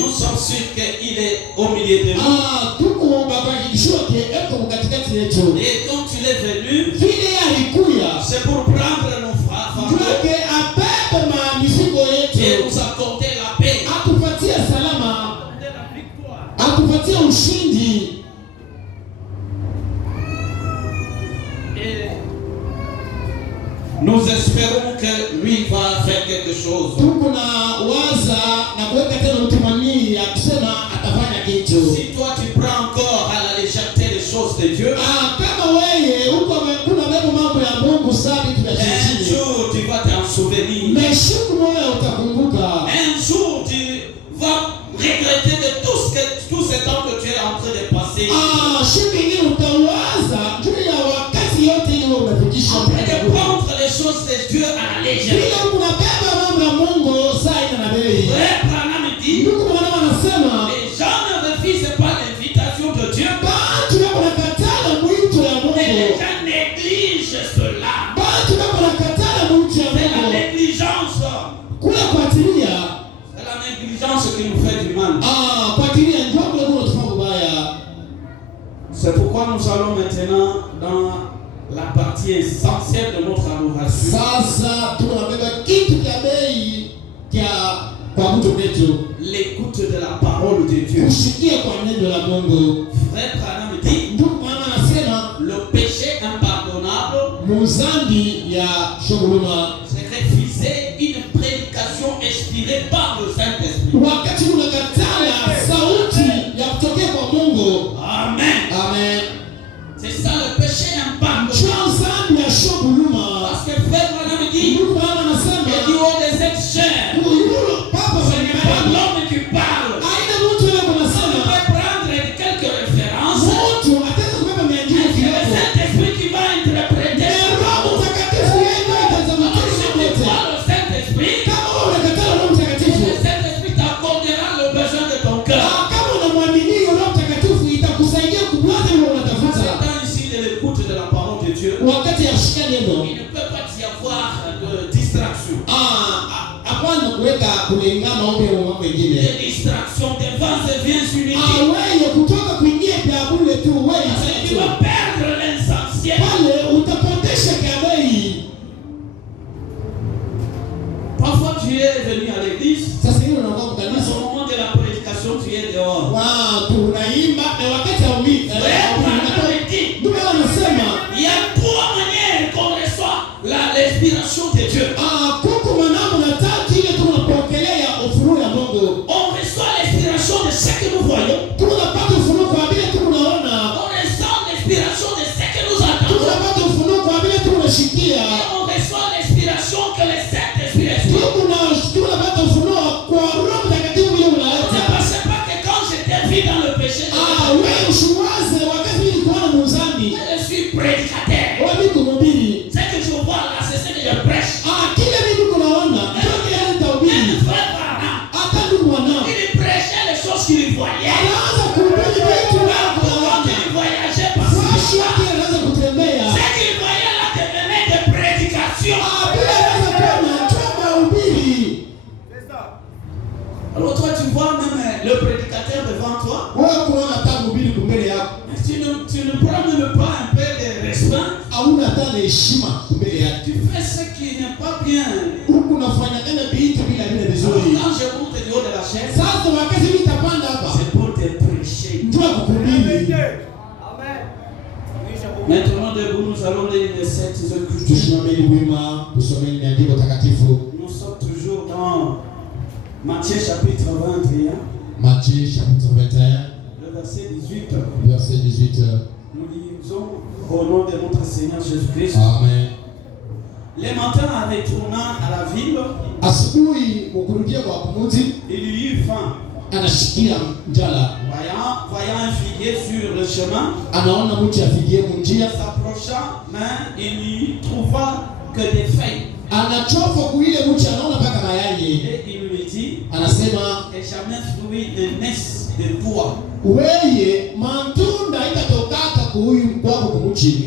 Nous sommes sûrs qu'il est au milieu de nous. Et quand il est venu, c'est pour prendre nos fardeaux et nous accorder la paix. Et nous espérons que lui va faire quelque chose. Si toi tu prends encore à la légèreté les choses de Dieu, un jour tu vas t'en souvenir. Un jour tu vas regretter de tout ce temps que tu es en train de passer. Après de prendre les choses de Dieu à la légèreté. Frère Branham dit, les gens ne refusent pas l'invitation de Dieu. Et les gens négligent cela. C'est la négligence. C'est la négligence qui nous fait du mal. C'est pourquoi nous allons maintenant dans la partie essentielle de notre adoration. L'écoute de la parole de Dieu. Frère Branham dit, le péché impardonnable, c'est refuser une prédication inspirée par le Saint-Esprit. Amen. Amen. C'est ça le péché impardonnable. Parce que frère Branham dit, et du haut des ex-chairs, ce n'est pas l'homme qui parle. On peut prendre quelques références. C'est le Saint-Esprit qui va interpréter. Le Saint-Esprit t'accordera le besoin de ton cœur. C'est temps ici de l'écoute de la parole de Dieu. Il ne peut pas y avoir de distraction. Des distractions, des vents et viens inutiles. Tu vas perdre l'essentiel. Parfois tu es venu à l'église. À ce moment de la prédication, tu es dehors. Il y a trois manières qu'on reçoit l'inspiration de Dieu. On reçoit l'inspiration de ce que nous voyons. On reçoit l'inspiration de ce que nous entendons. Et on reçoit l'inspiration que le Saint-Esprit exprime. C'est pas que quand j'étais vu dans le péché, je suis prédicateur. Ce que je vois là, c'est ce que je prêche. Il prêchait les choses qu'il voyait. Il voyageait pas. Ce qu'il voyait là devenait des prédications. Alors toi tu vois même le prédicateur devant toi. Tu ne prends même pas un peu de respect. Tu fais ce qui n'est pas bien. Quand je monte du haut de la chaise, c'est pour te prêcher. Maintenant debout, nous allons lire les 7 Écritures. Nous sommes toujours dans Matthieu chapitre 21. Matthieu chapitre 21. Le verset 18. Verset 18. Nous lisons au nom de notre Seigneur Jésus-Christ. Amen. Les matins, en retournant à la ville, il y eut faim. Voyant un figuier sur le chemin, il s'approcha, mais il n'y trouva que des feuilles. Et il lui dit, et jamais fruit ne naisse de toi. Et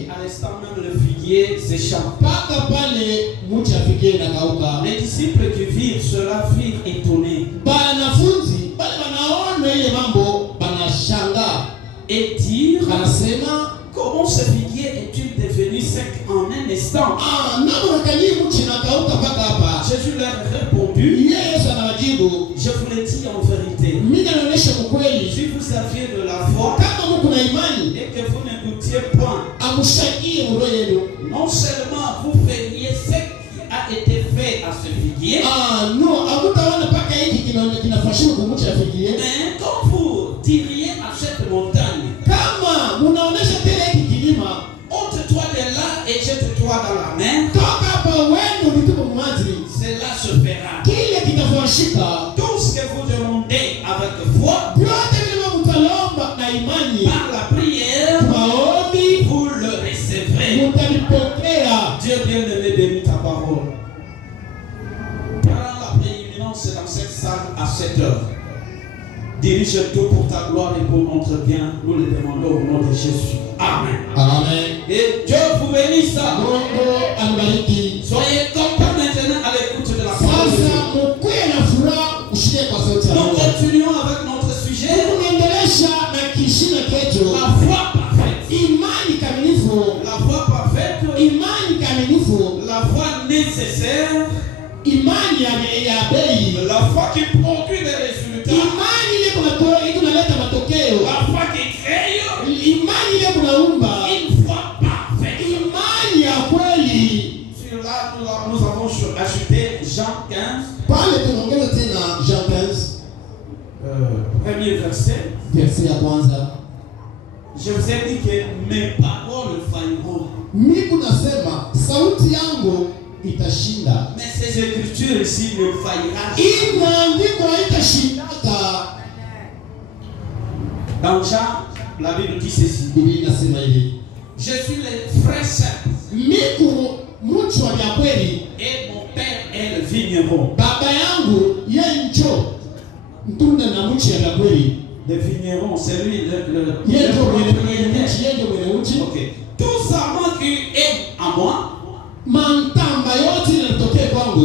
à l'instant même le figuier s'échappa. Les disciples qui virent cela furent étonnés. Jésus leur a répondu, je vous le dis en vérité, si vous aviez de la foi et que vous ne doutiez point, non seulement vous feriez ce qui a été fait à ce figuier, mais quand vous diriez à cette montagne, ôte-toi de là et jette-toi dans la mer, cela se fera. Tout ce que vous demandez avec foi, par la prière, vous le recevrez. Dieu bien-aimé, bénis ta parole. Pendant la prééminence dans cette salle à 7 heures, dirige tout pour ta gloire et pour notre bien. Nous le demandons au nom de Jésus. Amen. Amen. Et Dieu vous bénisse. Soyez contents maintenant à l'écoute de la parole de Dieu. Nous continuons avec notre sujet. La foi parfaite. La foi parfaite. La foi nécessaire. La foi qui produit des résultats. La foi qui crée. Une foi parfaite. Sur là, nous avons ajouté Jean 15. Premier verset. Je vous ai dit que mes paroles failleront. Mais ces écritures ici ne faillira jamais. Dans Jean, la Bible dit ceci. Je suis le frère simple. Et mon père est le vigneron. Le vigneron, c'est lui le propriétaire. Okay. Tout sarment qui est à moi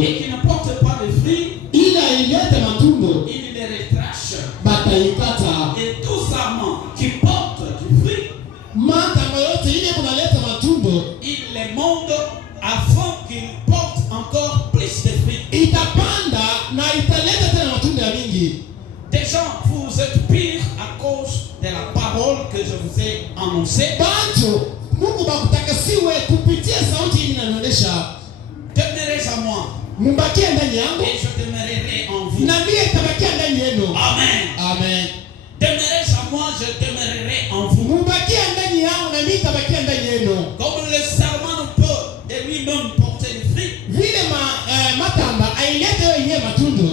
et qui ne porte pas de fruits, il les retrache. Et tout sarment qui porte du fruit, il les monte afin qu'ils portent encore plus de fruits. Déjà, vous êtes pire à cause de la parole que je vous ai annoncée. Demeurez à moi. Et je demeurerai en vous. Amen. Amen. Demeurez à moi, je demeurerai en vous. Comme le serment ne peut de lui-même porter le fruit,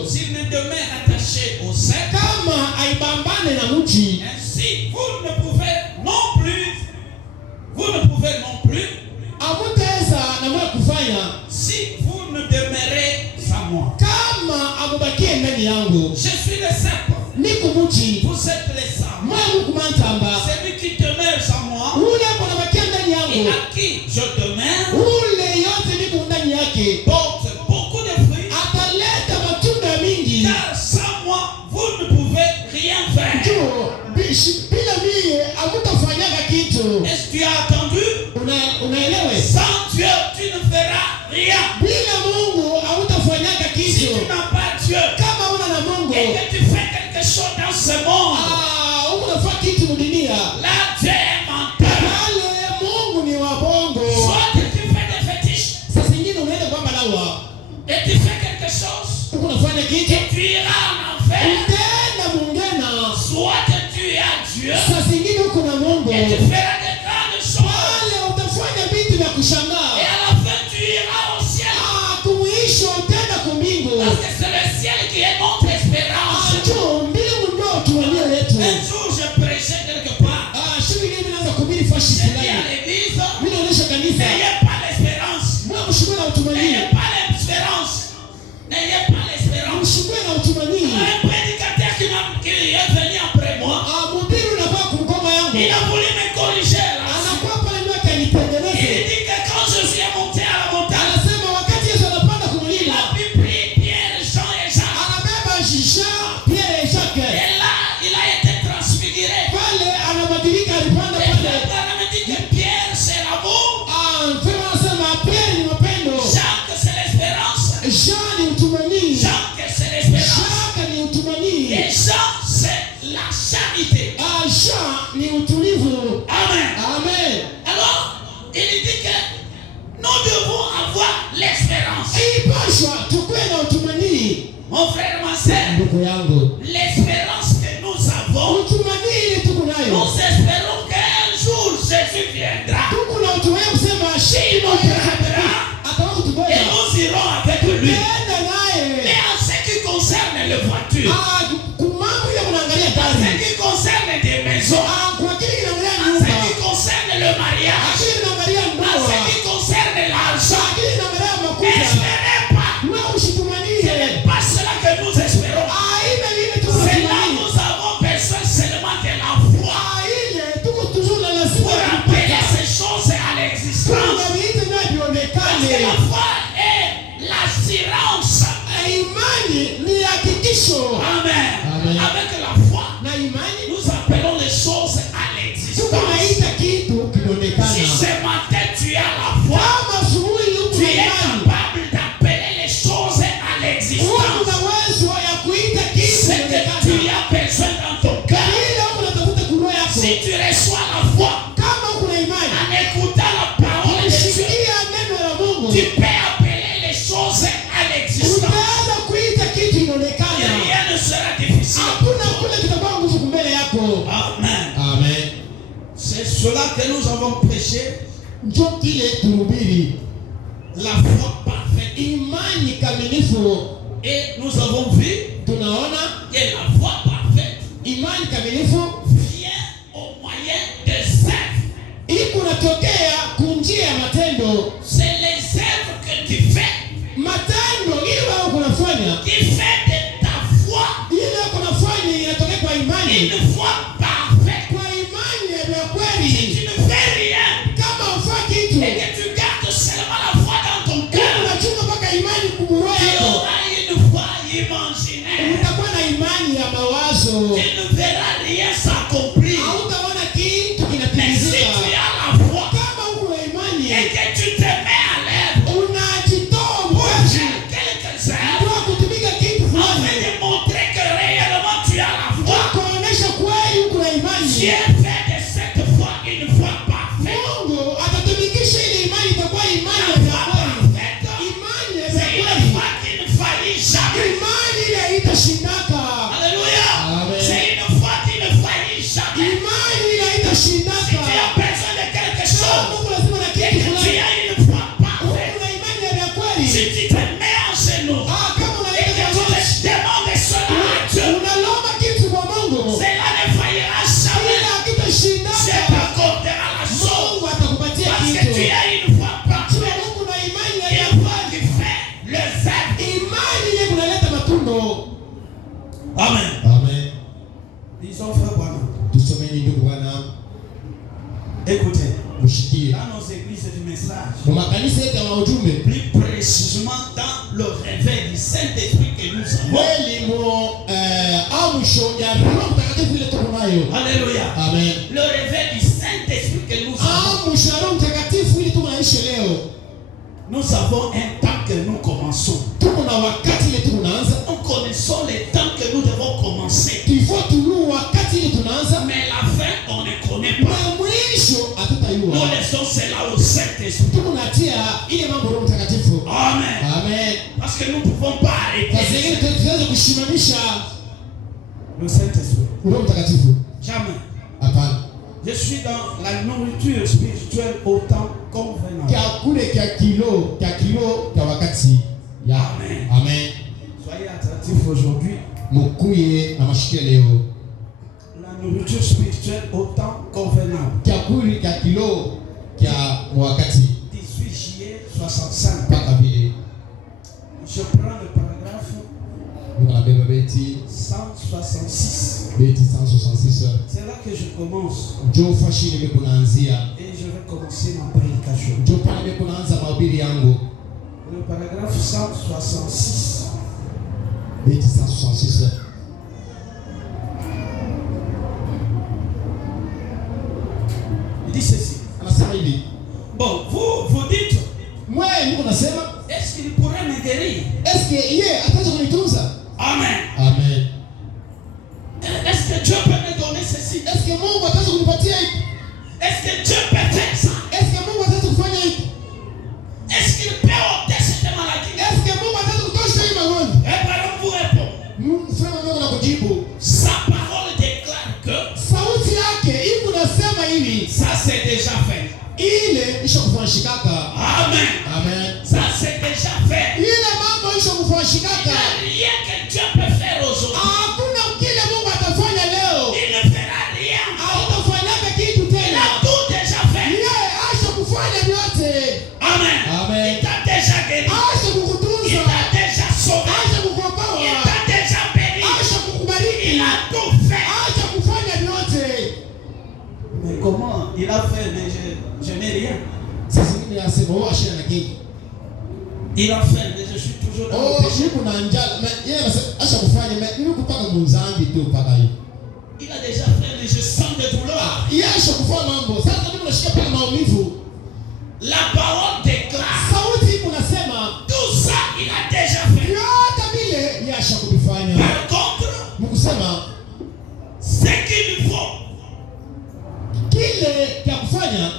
s'il ne demeure attaché au sec, ainsi vous ne pouvez non plus, si vous ne demeurez à moi. Je suis le serpent. Vous êtes les sarments. Celui qui demeure à moi et à qui je demeure porte beaucoup de fruits. Car sans moi, vous ne pouvez rien faire. Est-ce que tu as entendu? Sans Dieu, tu ne feras rien. Si tu n'as pas Dieu et que tu fais quelque chose dans ce monde, là Dieu est menteur. Soit que tu fais des fétiches et tu fais quelque chose et tu iras en enfer. Soit que tu as Dieu et tu feras des grandes choses. Et à la fin tu iras au ciel. Parce que c'est le ciel qui est notre espérance. Un jour je prêchais quelque part. J'ai dit à l'église, n'ayez pas l'espérance. N'ayez pas l'espérance. N'ayez pas l'espérance. Un prédicateur yangu. L'espérance que nous avons, nous espérons qu'un jour Jésus viendra. Il nous prendra et nous irons avec lui. Mais en ce qui concerne les voitures, en ce qui concerne des maisons, en ce qui concerne le mariage, en ce qui concerne l'argent, n'espérez pas. Ce n'est pas cela que nous espérons. C'est là que nous avons besoin seulement de la foi pour appeler ces choses à l'existence. Parce que la foi est l'assurance. Amen. Avec la foi, nous appelons les choses à l'existence. Si ce matin tu as la foi, tu es capable d'appeler les choses à l'existence. C'est que tu as besoin dans ton cœur. Si tu reçois la foi, en écoutant la parole de Dieu, tu peux appeler les choses à l'existence. Et rien ne sera difficile. Amen. Amen. C'est cela que nous avons prêché. La foi parfaite. Et nous avons vu que la foi parfaite vient au moyen des œuvres. C'est les œuvres que tu fais qui fait de ta foi une foi parfaite. Si tu ne fais rien et que tu gardes seulement la foi dans ton cœur, tu auras une foi imaginaire. Tu ne verras rien s'accomplir. Mais si tu as la foi et que tu te mets à l'œuvre pour faire quelques œuvres, afin de montrer que réellement tu as la foi, Dieu fait de cette foi une foi parfaite. La foi parfaite, c'est une foi qui ne faillit jamais. Alléluia. C'est une foi qui ne faillit jamais. Si tu as besoin de quelque chose et que tu as une foi parfaite, si tu te mets en genoux et que tu te demandes cela à Dieu, cela ne faillira jamais. C'est t'accordera la chose parce que tu as une foi parfaite. Une foi qui fait le œuvres. Amen. Amen. Disons frère Branham. Écoutez, dans nos églises du message, plus précisément dans le réveil du Saint-Esprit que nous avons. Alléluia. Amen. Le réveil du Saint-Esprit que nous avons. Nous avons un temps que nous commençons. Nous connaissons les temps que nous devons commencer. Mais la fin, on ne connaît pas. Nous laissons cela au Saint-Esprit. Amen. Amen. Parce que nous ne pouvons pas arrêter le Saint-Esprit. Jamais. Je suis dans la nourriture spirituelle autant convenable. Amen. Amen. Soyez attentifs aujourd'hui. La nourriture spirituelle autant convenable. 18 juillet 65. Je prends le paragraphe 166. C'est là que je commence. Et je vais commencer ma prédication. Le paragraphe 166. Il dit ceci. Bon, vous dites, est-ce qu'il pourrait me guérir? Amen. Amen. Est-ce que Dieu peut me donner ceci? Est-ce que Dieu peut faire ça? Est-ce qu'il peut ôter cette maladie? Et par vous répondre. Il a tout fait. Acha kufanya vyote. Mais comment? Il a fait, mais je n'ai rien. Sasa mimi nasema wao ashina na kiki. Il a fait, mais je suis toujours dans le péché. Kuna njala, yeye acha kufanya, mimi kupaka mzambi tu paka hiyo. Il a déjà fait, mais je sens des douleurs. Yeye acha kufanya mambo. Sasa mimi nashika pale maumivu. La parole déclare. Sauti kunasema Tout ça, il a déjà fait. yote vile yeye acha kufanya. Par contre, Mkusema ce qu'il faut, kile cha kufanya,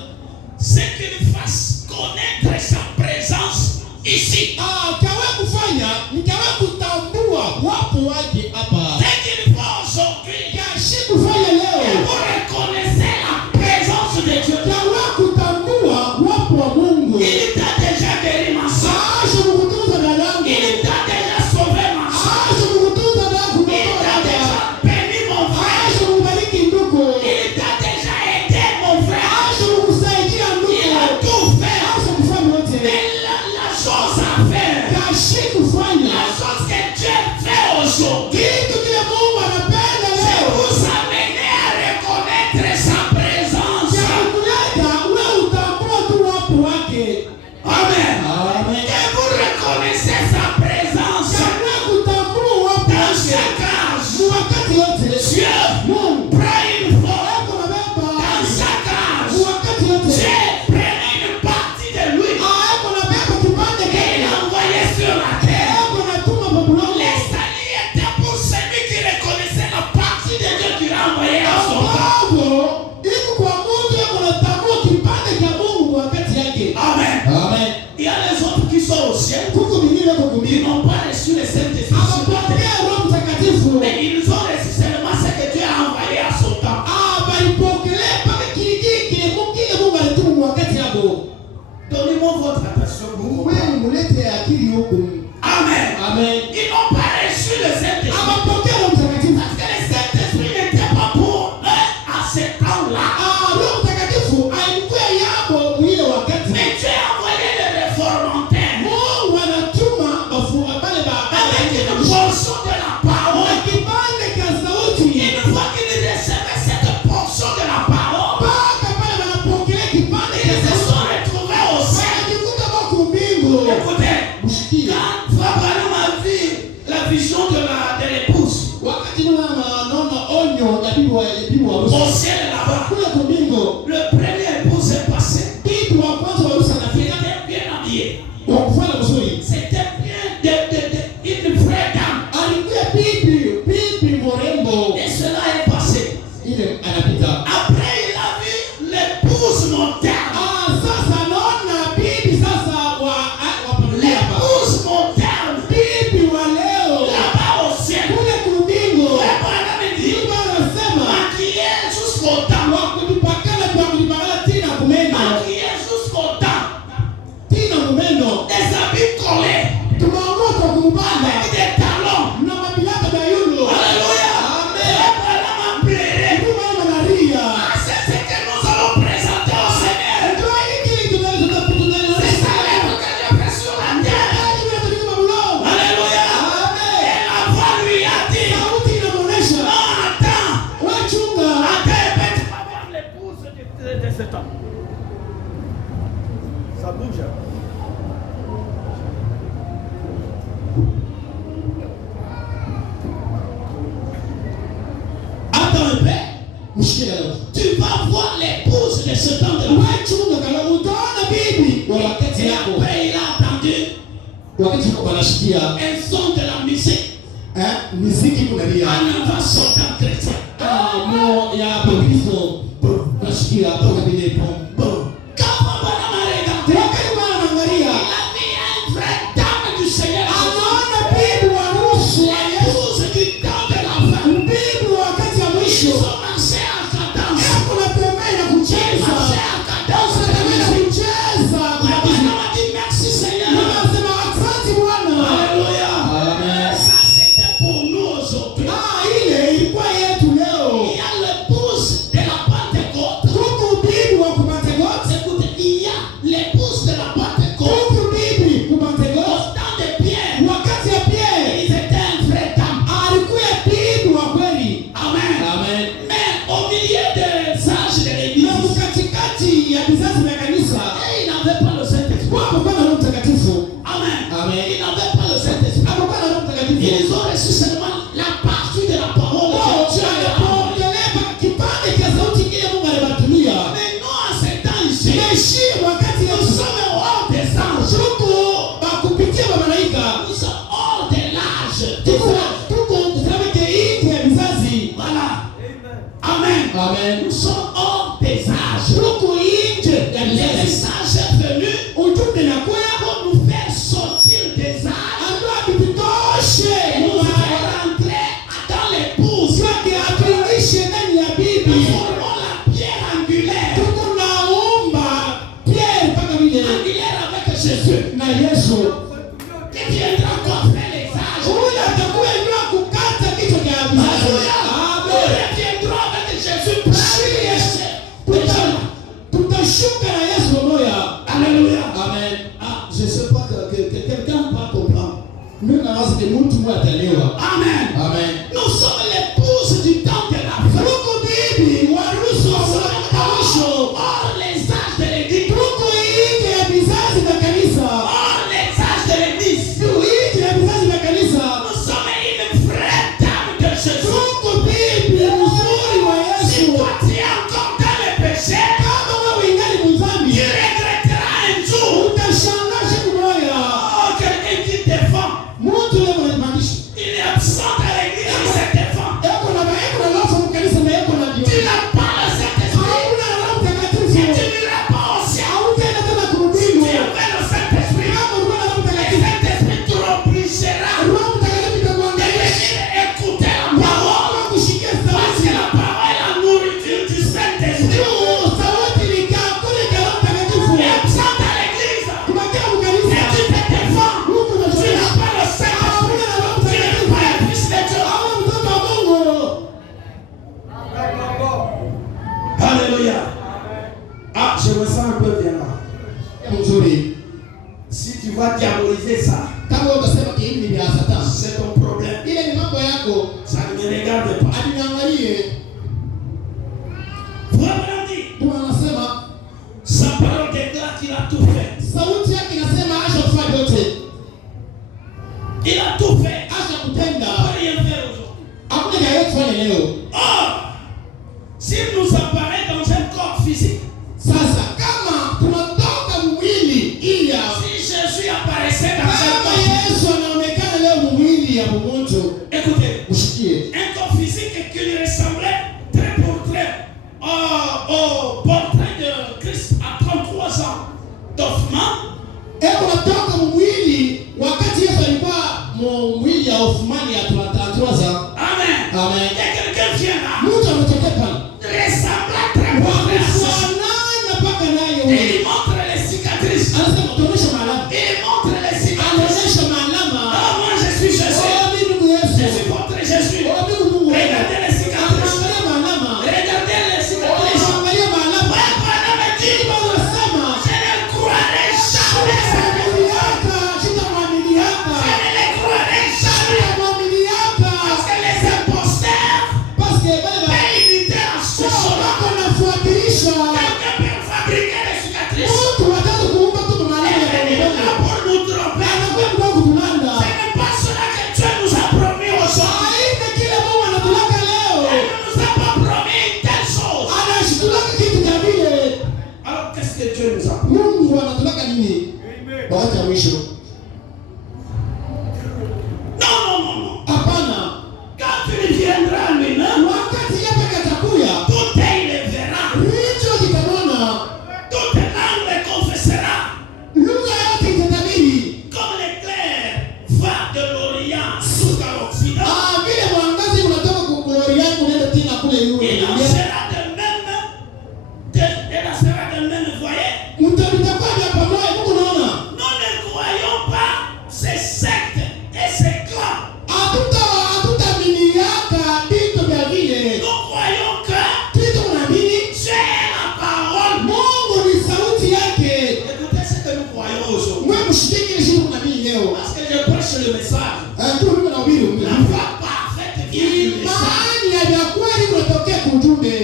c'est qu'il fasse connaître sa présence ici. kawe kufanya, nikawe kutambua wapo waje hapa. Ce qu'il faut aujourd'hui, Kashi kufanya leo. vous reconnaissez la présence de Dieu. Kawe kutambua wapo wa Mungu. Il t'a déjà guéri ma soeur. Acha kukutunza dadangu. Il t'a déjà sauvé ma soeur. Acha kukutunza dadangu. Il t'a déjà béni mon frère. Acha kubariki ndugu. Il t'a déjà aidé mon frère. Acha kukusaidia ndugu. Il a tout fait. Acha kufanya yote. Mais la chose à faire, Kashi kufanya. la chose que Dieu fait aujourd'hui, Kitu kile Mungu anapenda c'est leo. vous amener à reconnaître sa présence. Kuleta wewe utambua tu wapo wake. Amen. Amen. Et vous reconnaissez sa présence Kawe kutambua wapo dans wake. chaque âge. Wakati yote. Dieu Mungu. prend une fois Eko na beba. dans chaque âge. Wakati yote. Dieu prenait une partie de lui Eko na beba kipande et kile. il envoyait sur la terre. Eko na tuma babulongo. Les salis étaient pour celui qui reconnaissait la partie de Dieu qui l'a envoyé à son temps. Ambapo iko kwa mtu eko na tambua kipande cha Mungu wakati yake. Amen. Amen. Il y a les autres qui sont au ciel, Kuko vingine kwa qui kumbi. n'ont pas reçu le Saint-Esprit sur la terre. Akapokea Roho Mtakatifu. Mais ils ont reçu seulement ce que Dieu a envoyé à son temps. Balipokelea mpaka kile Mungu alituma wakati hapo. Donnez-moi votre attention. Wewe mulete akili huko. Amen. Amen. Ils n'ont pas reçu le Saint-Esprit. Akapokea Roho Mtakatifu. Parce que le Saint-Esprit n'était pas pour eux à ce temps-là. Roho Mtakatifu alikuwa yabo ile wakati. Mais Dieu a envoyé le réformateur Mungu anatuma bafua pale avec une portion de la parole. kipande cha sauti. Une fois qu'ils recevaient cette portion de la parole, Mpaka pale wanapokelea kipande cha ils se sauti. sont retrouvés au ciel. Wanajikuta wako mbingu. Écoutez, Msikie. quand Frère Branham a vu la vision de l'épouse Wakati naona onyo ya bibi wa au harusi. ciel là-bas, Kule kwa mbingu. le premier épouse est passé. Bibi wa kwanza wa harusi Il anafika. était bien habillé. Kwa kufanya mzuri. C'était bien une vraie dame. Alikuwa bibi mrembo. Et cela est passé. Ile anapita. Après, il a vu l'épouse moderne. Sasa naona bibi sasa wa pamoja hapa. L'épouse moderne. Bibi wa leo. Là-bas au ciel. Kule kumbingo. Frère Branham dit, Mungu anasema maquillé jusqu'au temps. wa kujipakana tina kumeno. Maquillé jusqu'au temps. Tina kumeno. Des habits collés. Tumeamua kwa kumbana. Avec des talons. Na mabilaka ya yulo. Alléluia. Amen. Frère Branham a pleuré. Mungu analia. Ah, c'est ce que nous allons présenter au Seigneur. Ndio hiki tunaweza C'est ça l'œuvre que Dieu fait sur la terre. Alléluia. Et la voix lui a dit, non, attends. Attends, mais tu vas voir l'épouse de cet homme. Ça bouge. Attends un peu. Tu vas voir l'épouse de cet homme de la Et après, il a entendu un son de la musique. Muziki kunalia. En avant son temps chrétien. Mo ya Kristo. Nasikia toka vile pombo. Quand Branham a regardé, Wakati Bwana anaangalia, il a vu une vraie dame du Seigneur. anaona bibi wa harusi wa Yesu. L'épouse du temps de la fin. Bibi wakati ya Ils mwisho. ont marché en cadence. Kuna tembea na Ils kucheza. marchaient en cadence. Tembea na kucheza. Frère Branham a dit merci Seigneur. Anasema asante Bwana. Alléluia. Amen. Ça c'était pour nous aujourd'hui. Ile ilikuwa yetu leo. Il y a l'épouse de la Pentecôte. Huku bibi wa Pentekoste. Écoutez, il y a l'épouse de la Pentecôte. Huku bibi wa Pentekoste. Au temps de Pierre, Wakati ya Pierre ils étaient un vrai dame. alikuwa bibi wa kweli. Amen. Nous sommes hors des âges. Tuko nje ya Le vizazi. message est venu Ujumbe unakuja pour nous faire sortir des âges. ambapo vitoshe Nous allons rentrer dans l'épouse. Swaki atuingishe ndani ya bibi. Nous formons la pierre angulaire. Tuko naomba Pierre mpaka vile Angulaire avec Jésus. na Yesu. Qui viendra encore faire les âges. Huyu atakuwa nyuma kukata kichwa cha vizazi. Nous Amen. reviendrons avec Jésus. Tutashuka na Yesu pamoja. Alléluia. Amen. Ah, je sais pas que quelqu'un va comprendre. Mimi nawaza ni mtu mmoja atanielewa. Amen. Amen. Nous sommes l'épouse du temps de la fin. Tuko bibi wa harusi wa mwisho. Hors les âges de l'église. Tuko nje ya vizazi vya kanisa. Hors les âges de l'église. Nje ya vizazi vya kanisa. Nous sommes une vraie dame de Jésus. Tuko bibi mzuri wa Si Yesu. toi tu es encore dans le péché, Kama wewe ingali tu mzambi, regretteras un jour. utashangaa siku moja. Oh, quelqu'un qui défend. Mtu leo anamaanisha. Il est absent à l'église, il se défend. Eko na lofa mkanisa na eko na Tu dio. n'as pas le Saint-Esprit. Hauna Roho Si Mtakatifu. tu n'iras pas au ciel, Hautaenda tena si kuhubiri. tu avais le Saint-Esprit, Kama ulikuwa na Roho le Mtakatifu, Saint-Esprit te obligera Roho Mtakatifu de itakuangalia. venir écouter la parole. Kwa kushikia Parce que sauti. la parole est la nourriture du Saint-Esprit. Sauti ni kule kwa Roho Mtakatifu. Tu es absent à l'église. Kubakia Et mkanisa. tu te défends. Mungu Tu anasema, n'as pas le Saint-Esprit. Tu n'es pas le Fils de Dieu. hauna mtoto wa Mungu. Alléluia. Ah, je me sens un peu bien là. Mzuri. Si tu vas diaboliser ça, Kama wewe utasema hii ni vya Satan. c'est ton problème. Ile ni mambo yako. Ça ne me regarde pas. Adiniangalie. Vraiment dit, Mungu anasema sa parole déclare qu'il a tout fait. sauti yake inasema acha kufanya yote. Il a tout fait. Acha Il ne kutenda. peut rien faire aujourd'hui. Hakuna kile kufanya leo. Or, s'il nous apparaît dans un corps physique, Sasa kama tunatoka mwili ili ya si Jésus apparaissait dans un kama corps physique, Yesu anaonekana leo mwili ya mtu, écoutez, ushikie. un corps physique qui lui ressemblait très pour très au portrait de Christ à 33 ans d'offrement. Hebu natoka mwili wakati Yesu alikuwa mwili ya Hoffman ya 33 ans. Amen. Amen. Et quelqu'un vient là, Mtu ametokea pale. ressemblant très pour très à Jésus. Wakufanana mpaka naye Et huyo. il montre les cicatrices. Anasema tuonyeshe maalama. Il montre les cicatrices. Anaonyesha maalama. Oh, moi je suis Jésus. Oh, mimi ndugu Je Yesu. suis votre Jésus. Oh, mimi Mungu. Regardez les cicatrices. Anaangalia maalama. Regardez les cicatrices. Anaangalia maalama. Ouais, Bwana me dit, Bwana anasema, je ne croirai jamais ça. "Sitamwaminiaka, sitamwaminiaka." Je ne les croirai jamais. Sitamwaminiaka. Parce que les imposteurs Parce que wale ba- peuvent imiter en ce chemin. wako nafuatilisha. Quelqu'un peut fabriquer des cicatrices. Mtu watatu kuumba tu maalama Et ya venir là Mungu. pour nous tromper. Anakuwa mdogo kutulanda. Ce n'est pas cela que Dieu nous a promis aujourd'hui. Haina kile Mungu anatulaka leo. Il ne nous a pas promis une telle chose. Anashitulaka kitu cha vile. Alors qu'est-ce que Dieu nous a promis? Mungu anatulaka nini? Wakati wa mwisho. Non, non, non, non. Hapana. Quand il viendra lui-même, Wakati yeye atakuya, tout œil le verra. hicho kitamwona. Toute langue le confessera. Lugha yote itatabiri. Comme l'éclair va de l'Orient jusqu'à l'Occident, Vile mwangazi unatoka kuoriani unaenda tena kule il yule. en sera de même. Il en sera de même, voyez. Mtakuwa vya pamoja, Mungu unaona. Nous ne croyons pas ces sectes et ces clans. Hatutaminiaka vitu vya vile. Nous croyons que Kitu unaamini, Dieu est la parole. Mungu ni sauti yake. Écoutez ce que nous croyons aujourd'hui. Wewe mshike kile kitu unaamini leo. Parce que je prêche le message. Ndio mimi nahubiri. La foi parfaite vient du message. Imani ya vya kweli kunatokea kwa ujumbe.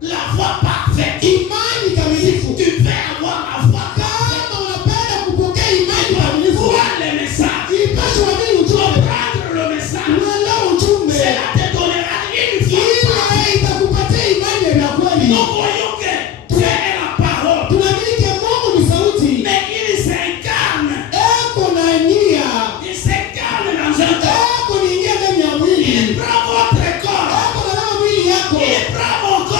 La foi parfaite. Imani kamilifu. Tu peux avoir la foi parfaite. Kama unapenda kupokea imani Tu kamilifu, crois le message. ipaswe uamini ujumbe. Comprendre le message. Uelewe ujumbe. Cela te donnera une foi parfaite. Ile itakupatia imani ya vya kweli. Nous croyons que Dieu est la parole. Tunaamini ke Mungu ni sauti. Mais il s'incarne. Eko na nia. Il s'incarne dans un corps. Eko ni ingia ndani ya mwili. Il prend votre corps. Eko na nao mwili yako. Il prend mon corps.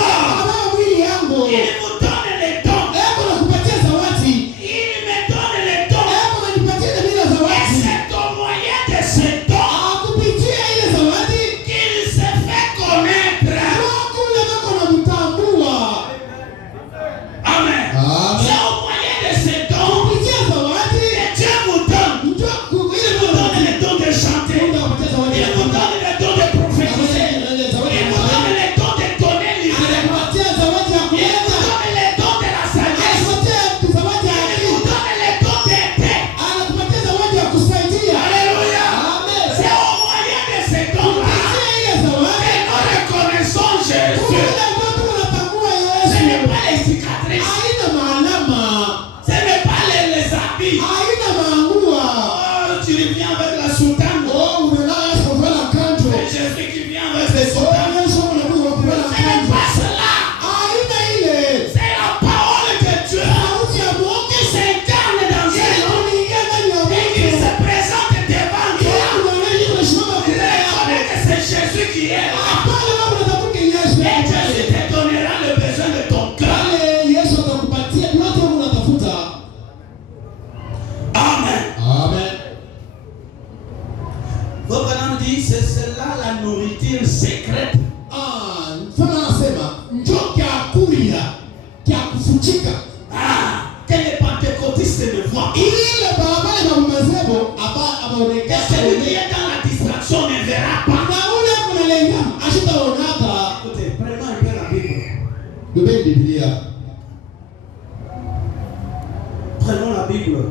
soutane. Ce n'est pas cela. C'est la parole de Dieu qui s'incarne dans ces hommes et qui se présente devant toi. Reconnais que c'est Jésus qui est là. Et Jésus te donnera le besoin de ton cœur. Amen. Amen. Votre âme dit, c'est cela la nourriture secrète. Que les pentecôtistes me voient. Que celui qui est dans la distraction ne verra pas. Écoutez, prenons un peu la Bible. Prenons la Bible.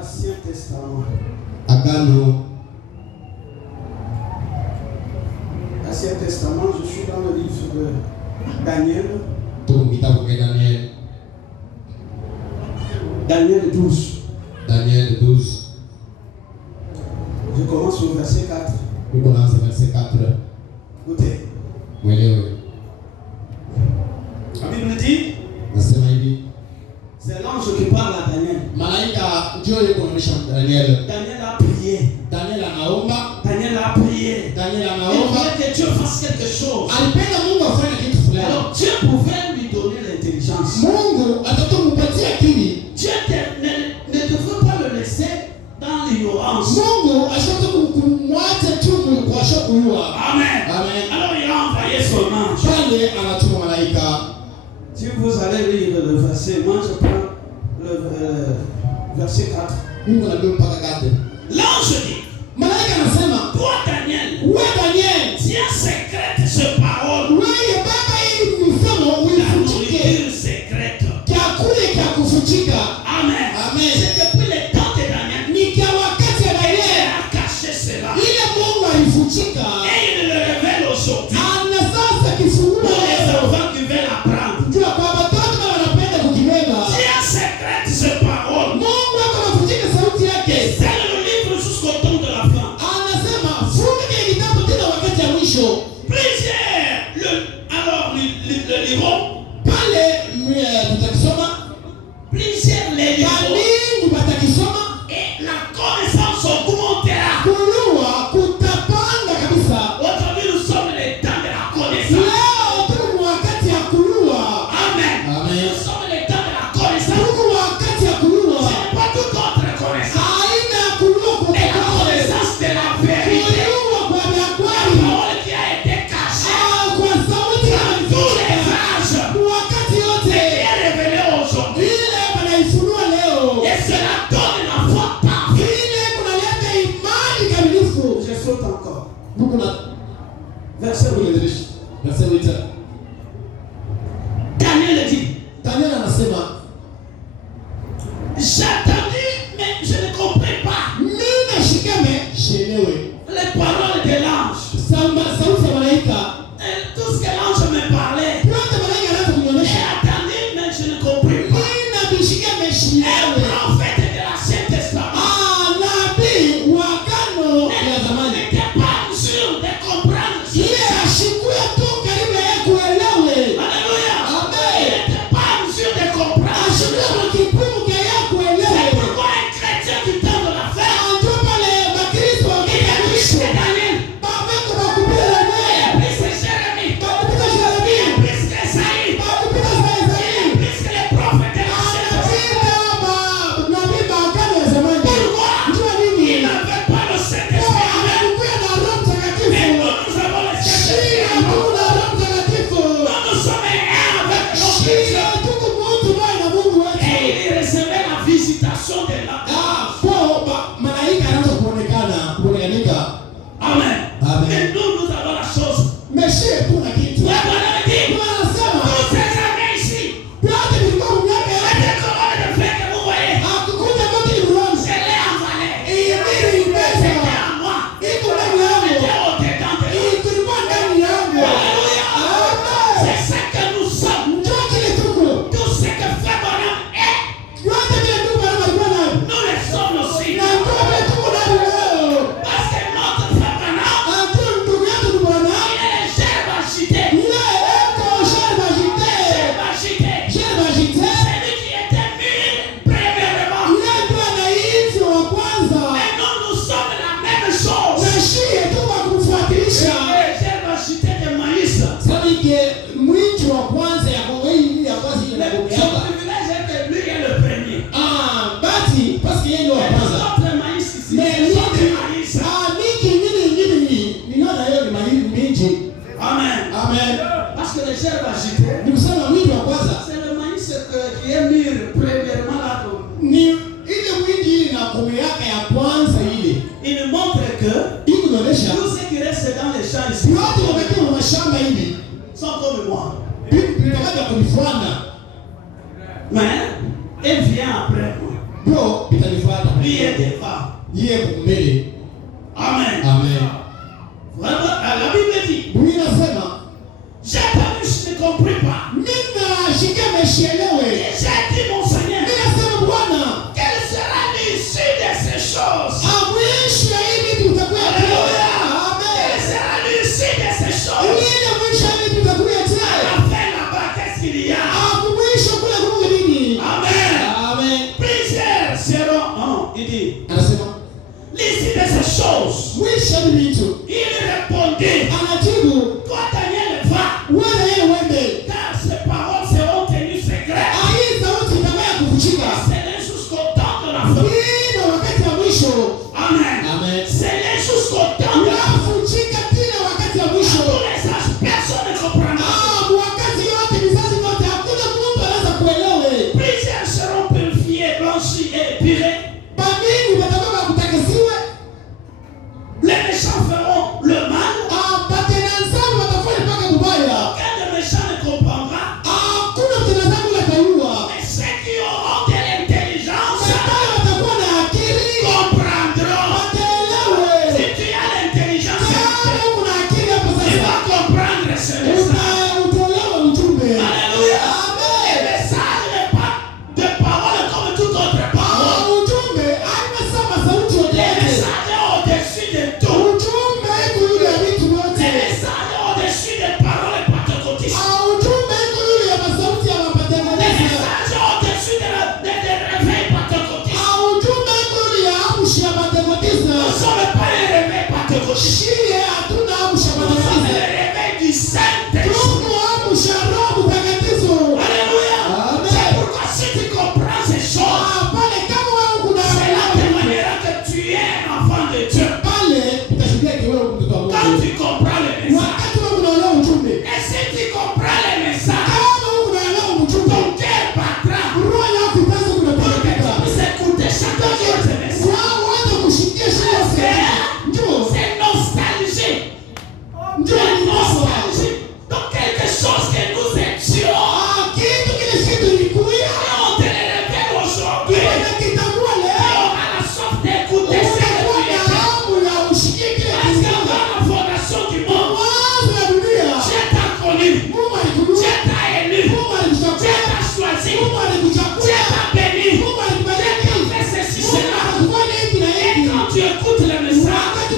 Ancien Testament. Ancien Testament, je suis dans le livre de Daniel. Daniel 12. Daniel 12. Je commence au verset 4. Verset 4. Écoutez. La Bible dit, c'est l'ange qui parle à Daniel. Daniel a prié. Daniel a prié. Il voulait que Dieu fasse quelque chose. Alors Dieu pouvait lui donner l'intelligence. Dieu ne devrait pas le laisser dans l'ignorance. Amen. Alors il a envoyé son ange. Si vous allez lire le verset, moi je prends le verset 4. L'ange dit, toi Daniel, tiens secrète ce parole. La nourriture secrète. Amen. C'est depuis le temps de Daniel. Il a caché cela. Et il le révèle aujourd'hui. Pour les enfants qui veulent apprendre. Tiens secrète ce parole. Et scelle le livre jusqu'au temps de la fin. Alors le livre. Plusieurs les livres. Et la connaissance augmentera. Aujourd'hui nous sommes les temps de la connaissance. Amen. Nous sommes les temps de la connaissance. Ce n'est pas toute autre connaissance. Mais la connaissance de la vérité. La parole qui a été cachée dans tous les âges. Et qui est révélée aujourd'hui. Et cela donne la foi parfaite. Je saute encore. Verset 8. Daniel dit, j'attendis, mais je ne compris pas les paroles de l'ange. Et tout ce que l'ange me parlait. J'ai attendu, mais je ne compris pas. Un prophète de l'Ancien Testament n'était pas sûr de comprendre ce que les gerbes agitées, ni kusema mwindi wa kwanza c'est le maïs qui est mûr premièrement là. ni ile mwindi ile na kome yake ya kwanza ile. Il nous montre que Hii kunaonyesha tous ceux qui restent dans les champs ici watu wamekaa kwa mashamba hivi sont comme moi. bibi baada kunifuata Mais il vient après moi. bro bitanifuata Lui est devant. yeye mbele. Amen. Amen. Vraiment, la Bible dit, Biblia inasema j'ai entendu, je ne compris pas. mimi nashikia meshielewe. J'ai dit, mon Seigneur, Mimi nasema Bwana, quelle sera l'issue de ces choses? mwisho ya hivi tutakuwa Alléluia. Amen. Quelle sera l'issue de ces choses? Ile mwisho ya hivi tutakuwa À tena. la fin là-bas, qu'est-ce qu'il y a? Mwisho kule kuna nini? Amen. Amen. Plusieurs seront. Non, il dit, Anasema l'issue de ces choses. mwisho ni vitu. Il répondit, Anajibu toi Daniel, va, wewe yeye wende. car ces paroles seront tenues secrètes. Hii sauti itakaya kukuchika. C'est jusqu'au temps de la fin. Hii na wakati wa mwisho. Amen. Amen. C'est jusqu'au temps de la fin. Kuchika tena wakati wa mwisho. Tous les âges, personne ne comprendra. Wakati yote vizazi vyote hakuna mtu anaweza kuelewa. Plusieurs seront purifiés, blanchis et épurés. Bamingi watakuwa kutakasiwa. Les méchants feront le mal. Batenanzamu watafanya mpaka kubaya. Aucun des méchants ne comprendra. Hakuna mtenanzamu atakayua. Mais ceux qui auront de l'intelligence Watakuwa na akili. comprendront. Wataelewe. Si tu as l'intelligence, Kama una akili hapo tu sasa. vas comprendre ce message. Utaelewa ujumbe. Alléluia. Amen. Les messages n'est pas de paroles comme toute autre parole. Ujumbe haina sama sauti yote. Les messages sont au-dessus de tout. Ujumbe iko yule ya vitu vyote. Les messages sont au-dessus des paroles pentecôtistes. Ujumbe iko yule ya masauti ya Les mapatanganisho. messages sont au-dessus des réveils pentecôtistes. Ujumbe iko yule ya amshi ya mapatanganisho. Nous ne sommes pas les réveils pentecôtistes. Shie hatuna amshi ya Nous sommes mapatanganisho. les réveils du Saint-Esprit. Mungu amshi ya Roho Mtakatifu. Alléluia. Amen. C'est pourquoi si tu comprends ces choses, Pale kama wewe kuna cela témoignera que tu es un enfant de Dieu. pale utashuhudia kiwewe mtoto wa Quand Mungu. tu comprends le message. Wakati wewe unaelewa ujumbe. Et si tu comprends les messages, Kama wewe unaelewa ujumbe. ton cœur battra Roho yako itaanza pour que tu kunapeleka. puisses écouter chaque jour ce message. Wao waanze kushikia shida sana. Ndio. C'est nostalgie. Ndio C'est ni nostalgie. Donc quelque chose que nous étions. kitu kile kitu ilikuwa Et on te le révèle aujourd'hui. na kitambua Et leo. on a la sorte d'écouter ce que Utakuwa tu na étais. hamu ya ushikie kile Parce kitu. qu'avant la fondation du monde, Mwanzo ya dunia. Dieu t'a connu. Mungu alikujua. Dieu t'a élu. Mungu Dieu alikuchagua. t'a choisi. Mungu Dieu alikuchagua. t'a béni. Mungu Dieu alikubariki. t'a fait ceci, Mungu cela. alikufanya hivi na Et hivi. quand tu écoutes le message, Wakati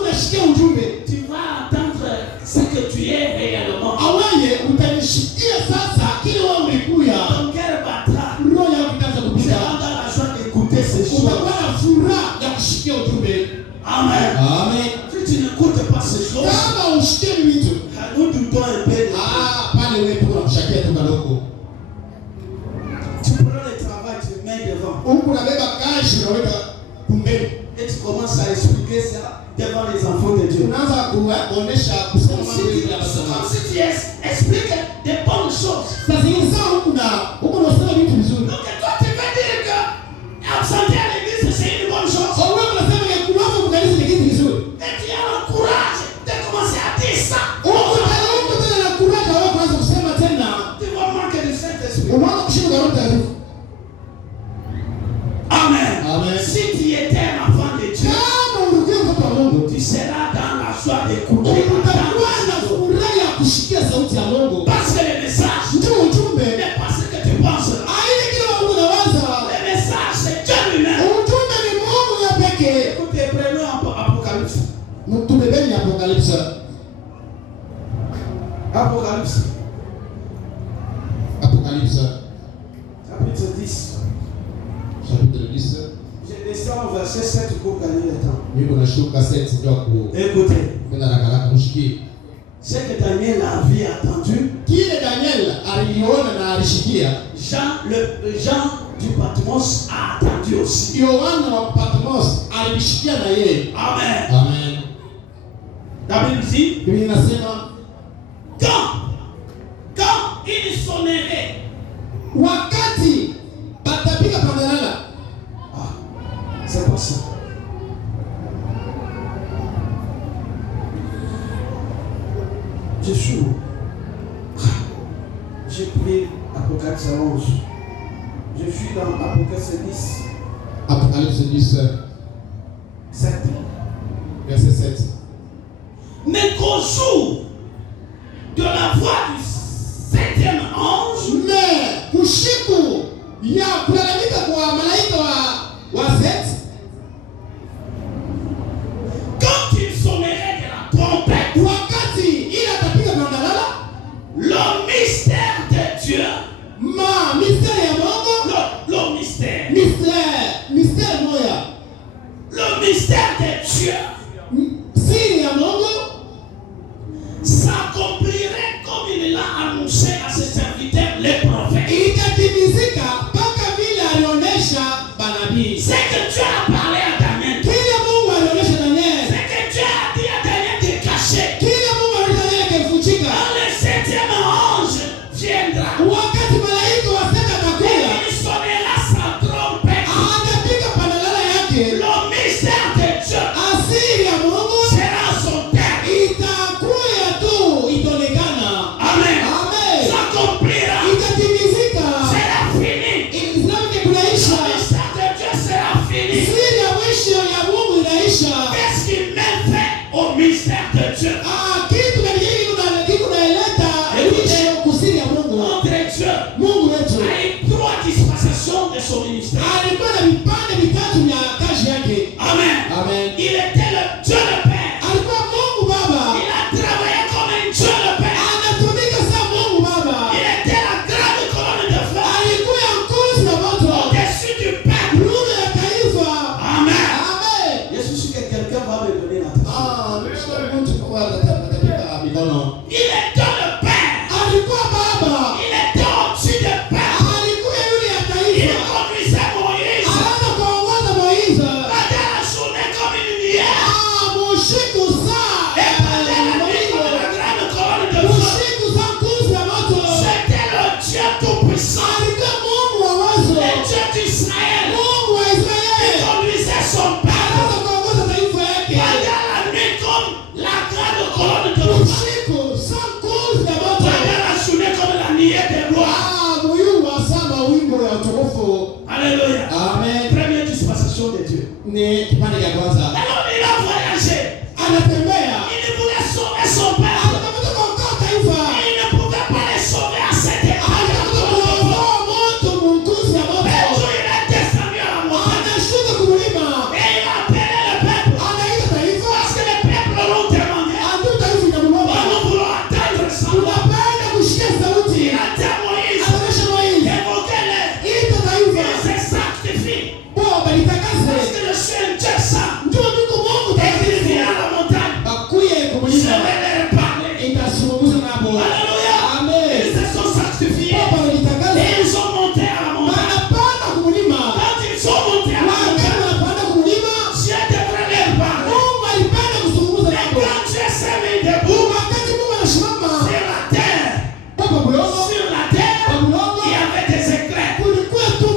unashikia ujumbe, tu vas entendre ce que tu es réellement. awaye utanishikia sasa kile wewe ulikuya. Ton cœur battra. Roho yako itaanza Tu kupiga. seras dans la joie d'écouter ces choses. Utakuwa na furaha ya kushikia ujumbe. Amen. Amen. Si tu n'écoutes pas ces choses, Kama ushikie vitu, nous doutons un peu. pale wewe tu unamshakia tu kidogo. Tu prends le travail, tu le mets devant. Huku unabeba kazi unaweka kumbeni. Et tu commences à expliquer ça devant les enfants de Dieu. Unaanza kuonesha kusema mambo hivi ya Comme masama. si tu expliques des bonnes choses. Sasa hivi sasa huku unasema vitu vizuri. Donc toi tu veux dire que absenter à l'église c'est une bonne chose. Au wewe unasema ya kuwapo kukanisa ni kitu vizuri. Et tu as le courage de commencer à dire ça. Huku tena na kuraja wewe kuanza kusema tena. Tu vas manquer du Saint-Esprit. Unaanza kushika Roho Mtakatifu. Amen. Amen. Si tu étais un enfant de Dieu, Kama ulikuwa mtoto wa Mungu, tu seras dans la joie d'écouter. utakuwa na furaha ya kushikia sauti ya Mungu. Parce que le message Ndio ujumbe. n'est pas ce que tu penses. Aile kile Mungu anawaza. Le message c'est Dieu lui-même. Ujumbe ni Mungu ya pekee. Écoutez, prenons Apocalypse. Tumebeni Apocalypse. Apocalypse. Apocalypse. Chapitre 10. Chapitre 10. Je descends au verset 7 pour gagner le temps. Niko nashuka 7 ndio Écoutez. kwenda haraka mshikie. Ce que Daniel avait entendu, Kile Daniel aliona na alishikia. Jean du Patmos a entendu aussi. Yohana wa Patmos alishikia na yeye. Amen. Amen. La Bible dit, Biblia inasema quand Jésus. J'ai pris Apocalypse 11. Je suis dans Apocalypse 10. Apocalypse 10, 7. verset 7. Mais qu'au jour de la voix du 7e ange, Mais kushiku ya kulalamika kwa malaika wa 7, quand il sonnerait de la trompette, wakati ila atapiga mandalala, le mystère de Dieu, mystère ya Mungu, le mystère, mystère moya, le mystère de Dieu siri ya Mungu s'accomplirait comme il l'a annoncé à ses serviteurs, les prophètes. itatimizika mpaka vile alionyesha manabii. C'est que Dieu a parlé à Daniel. Kile Mungu alionyesha Daniel, C'est que Dieu a dit à Daniel de cacher. kile Mungu alionyesha Daniel kifuchika. Quand le 7e ange viendra, Wakati malaika wa 7 atakuja, il sonnera sa trompette. atapiga pandalala yake, Le mystère de Dieu asiri ya Mungu sera son terme. itakuya tu, itaonekana. Amen. Amen. S'accomplira. Itatimizika. Sera fini. Islamu Le kunaisha. mystère de Dieu sera fini. Siri ya mwisho ya Mungu inaisha. Qu'est-ce qui met fin au mystère de Dieu? Kitu kinaeleta mwisho kusiri ya Mungu. Notre Dieu Mungu wetu a eu 3 dispensations de son ministère. alikuwa na vipande vitatu vya kazi yake. Amen. Amen. Il était le Dieu le Père. Alikuwa Mungu Baba. Il a travaillé comme un Dieu le Père. Anatumika saa Mungu Baba. Il était la grande colonne de feu Alikuwa nguzo ya moto. au-dessus du peuple. Nuru ya taifa. Amen. Amen. Je suis sûr que quelqu'un va me donner la Katika mikono. Il était le Père. Alikuwa Baba. Il était au-dessus du peuple. Alikuwa yule ya Il taifa. conduisait Moïse Anaanza kuongoza Moizi. pendant la journée comme une lumière. Mushiku saa. Et pendant la nuit comme la grande colonne de feu. Mushiku saa nguzo ya moto. C'était le Dieu tout-puissant. Alikuwa Mungu wa wazo. Le Dieu d'Israël. Mungu wa Il Israeli. conduisait son peuple Anaanza kuongoza taifa yake. pendant la nuit comme la grande colonne de feu. Mushiku saa nguzo ya moto. Pendant la journée comme la nuée des rois. Muhimu wa saba wimbo ya utukufu. Alléluia. Amen. Première dispensation de Dieu. Ni kipande cha kwanza. Alors il a voyagé. Anatembea. Il voulait sauver son peuple. Anatafuta kuokoa taifa. Il ne pouvait pas les sauver à cette époque. Anatafuta kuokoa moto munguzi ya moto. Un jour, il est descendu à la montagne. Anashuka kumlima. Et il a appelé le peuple. Anaita taifa. Parce que le peuple l'ont demandé. Andu taifa inamwomba. Nous voulons attendre ça. Tunapenda kusikia sauti. Il a dit à Moïse, Anaonyesha Moizi. évoquez-les. Ita taifa. Il se sanctifie. Bo balitakase. Parce que je suis un Dieu saint. Ndio niko Mungu Et il takatifu. vient à la montagne. Bakuye Je kumlima. vais leur parler. Itazungumza nabo. Alléluia. Amen. Ils se sont sanctifiés. Bo balitakase. Et ils sont montés à la montagne. Wanapanda kumlima. Quand ils sont montés à la Wakati montagne, wanapanda kumlima. Dieu devrait leur parler. Mungu alipenda kuzungumza Et nabo. quand Dieu s'est mis debout Wakati Mungu anasimama sur la terre, baba bulongo, sur la terre, bulongo il y avait des éclairs. kulikuwa tu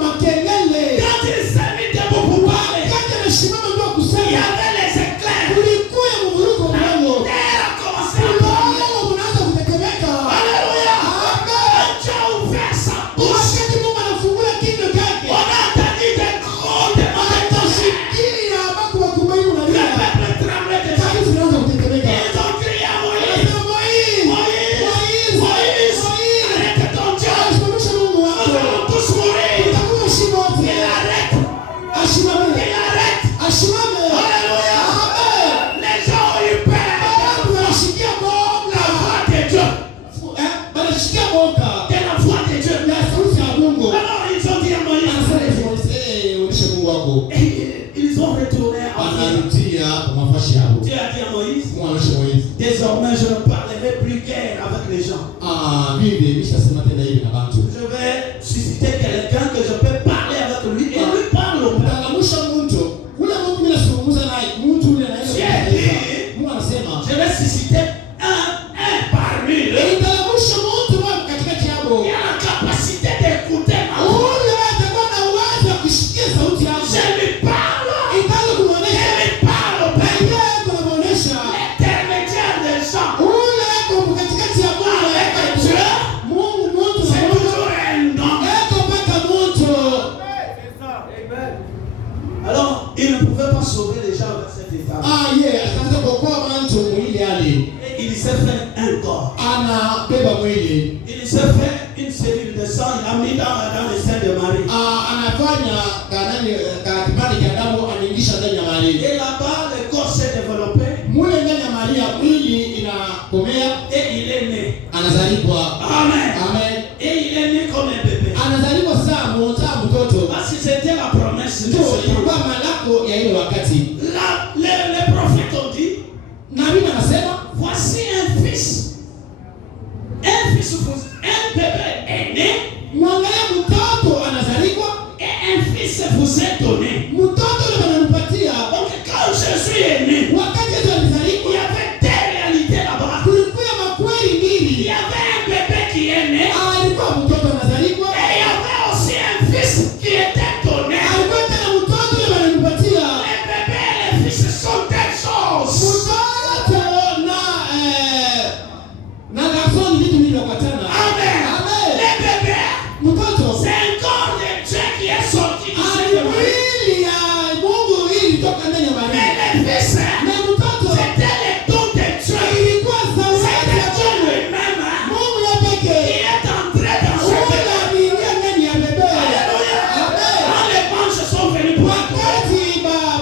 makelele. Quand il s'est mis debout pour parler, Wakati anasimama ndio il y kusema avait les éclairs. kulikuwa mvuruko La mdogo. terre a commencé à trembler. Bulongo unaanza kutetemeka. Alléluia. Amen. Quand Dieu a ouvert sa bouche, Wakati Mungu anafungula kinywa chake, on a entendu des gros démons. atasikia watu wa kubaini Le unalia. peuple tremblait déjà. Taifa inaanza kutetemeka. Ils ont crié à Moïse. Anasema Moizi, Moïse, Moizi, Moïse, Moizi. arrête ton Dieu. Asimamisha Mungu Nous wako. allons tous mourir. Utakuwa shimo wote. Il arrête. Asimame. Il arrête. Asimame. Alléluia. Amen. Les gens ont eu peur. Watu wanashikia boga. La voix de Dieu. Wanashikia boga. De la voix de Dieu. Na sauti ya Mungu. Alors ils ont dit à Moïse. Onyesha Mungu wako. Et ils ont retourné à Moïse. Wanarudia kwa mavazi yao. Dieu a dit à Moïse. Mungu anaonyesha Moizi. Désormais je ne parlerai plus guère avec les gens. Bibi nimeshasema tena hivi na watu. Je vais susciter quelqu'un que je peux parler avec lui et lui parle au peuple. Anamusha mtu. Ule Mungu bila kuzungumza naye, mtu ule anaenda. Mungu anasema, Je vais susciter un parmi eux. itamusha mtu wa katikati yao. Il a la capacité d'écouter ma voix. Ule atakuwa na uwezo wa kusikia sauti yako. Je lui parle. Itaanza Je kumwonyesha. lui parle au peuple. Yeye anamuonyesha. L'intermédiaire des gens. Ule ile hali. Et il s'est fait un corps. Anabeba mwili. Il s'est fait une cellule de sang, il a mis dans le sein de Marie. Anafanya kipande cha damu anaingisha ndani ya Maria. Et là-bas, le corps s'est développé. Mule ndani ya Maria mwili inakomea. Et il est né. Anazaliwa. Amen. Amen. Et il est né comme un bébé. Anazaliwa saa mtoto. Parce que c'était la promesse de Ndio Dieu. ilikuwa malako ya ile wakati. Là, les prophètes ont dit, Nabii anasema, voici un fils. Un bébé est né. Mwangalia mtoto anazaliwa. Et un fils vous est donné. Mtoto ndio anampatia. Donc quand Jésus est né, Wakati Yesu alizaliwa, il y avait deux réalités là-bas. kulikuwa makweli mbili. Il y avait un bébé qui est né. Alikuwa mtoto anazaliwa. Et il y avait aussi un fils qui était donné. Alikuwa tena mtoto ndio anampatia. Les bébés et les fils sont des choses. Mtoto na garçon ni vitu vinavyofuatana. Amen. Amen. Les bébés, Mtoto c'est un corps de Dieu qui est sorti du sein de Marie. mwili ya Mungu ilitoka ndani ya Maria. Mais les fils, Na mtoto c'était le don de Dieu. ilikuwa zawadi ya C'est Dieu Mungu. lui-même Mungu ya qui pekee. est entré dans ce bébé. Mungu aliingia ndani ya bebe. Alléluia. Amen. Quand les manches sont venus pour adorer, Wakati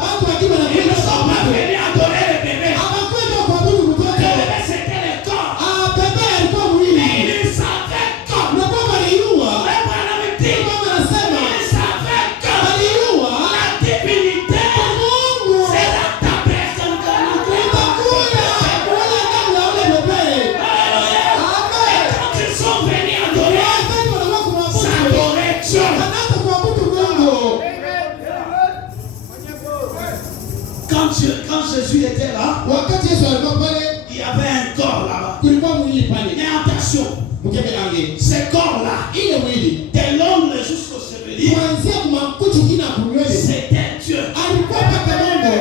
watu wakiwa na ils ne sont pas venus adorer le bébé. hawakwenda kuabudu Le mtoto. bébé, c'était le corps. Bebe alikuwa Mais mwili. il savait comme. Na kwamba aliua. Le Branham dit, Mama anasema il savait comme. aliua. La divinité Mungu sera ta personne dans la utakuya kuona ndani ya ule bebe. Alléluia. Amen. Et quand ils sont venus adorer, Wakati wanakuwa kumwabudu. s'adorer Dieu. Wanaanza kuabudu Mungu. Quand Jésus était là, Wakati Yesu alikuwa pale, il y avait un corps là-bas. kulikuwa mwili pale. Mais attention, Mkebe ce corps-là, ile mwili de l'ombre jusqu'au chevelu, kuanzia kumakucha kina kunywele c'était Dieu. alikuwa paka Mungu.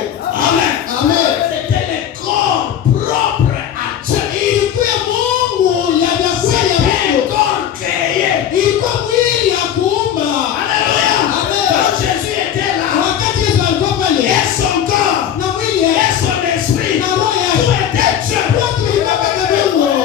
Amen. Amen. C'était le corps propre à Dieu. Ilikuwa Mungu ya kweli ya C'était un Mungu. corps créé. Ilikuwa mwili ya kuumba. Alléluia. Amen. Quand Jésus était là, Wakati Yesu alikuwa pale et son corps, na mwili et ya son esprit, na roho tout ya était Dieu. watu ilikuwa paka Mungu.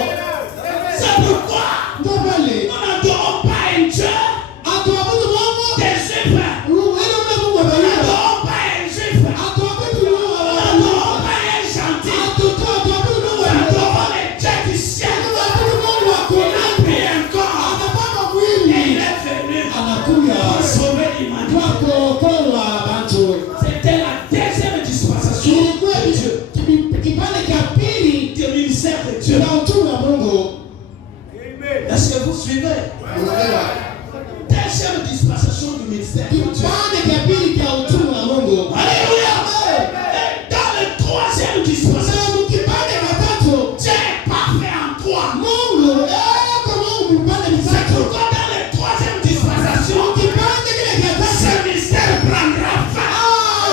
C'est pourquoi Ndio pale nous n'adorons pas un Dieu atuabudu Mungu. des Juifs. Ile ule Mungu wa Nous Biblia. n'adorons pas un Juif. Atuabudu Mungu Nous wa n'adorons pas un gentil. atuabudu Mungu Nous wa Biblia. adorons le Dieu du ciel. Atuabudu Mungu wa Il a kuumba. pris un corps Anapanga et mwili. il est venu Anakuja pour sauver l'humanité. kwa kuokoa watu. C'était la deuxième dispensation Ilikuwa de Dieu, kipande cha pili du ministère de Dieu. cha utume wa Mungu. Est-ce que vous suivez? Unaelewa? Deuxième dispensation du ministère de Dieu. Kipande cha pili cha utume wa Mungu. Alléluia. Et dans le troisième dispensation, Sababu kipande cha tatu Dieu est parfait en toi. Mungu kwa Mungu kipande cha C'est tatu. pourquoi dans la troisième dispensation, Kipande kile cha tatu. ce ministère prendra fin.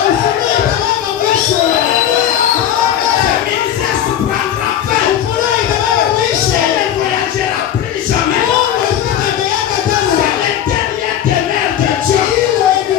Ufunuo itabeba mwisho. Ce ministère se prendra fin. Ufunuo itabeba mwisho. Et ne voyagera plus jamais. Mungu asitembeaka tena. C'est le dernier demeure de Dieu. Ile ni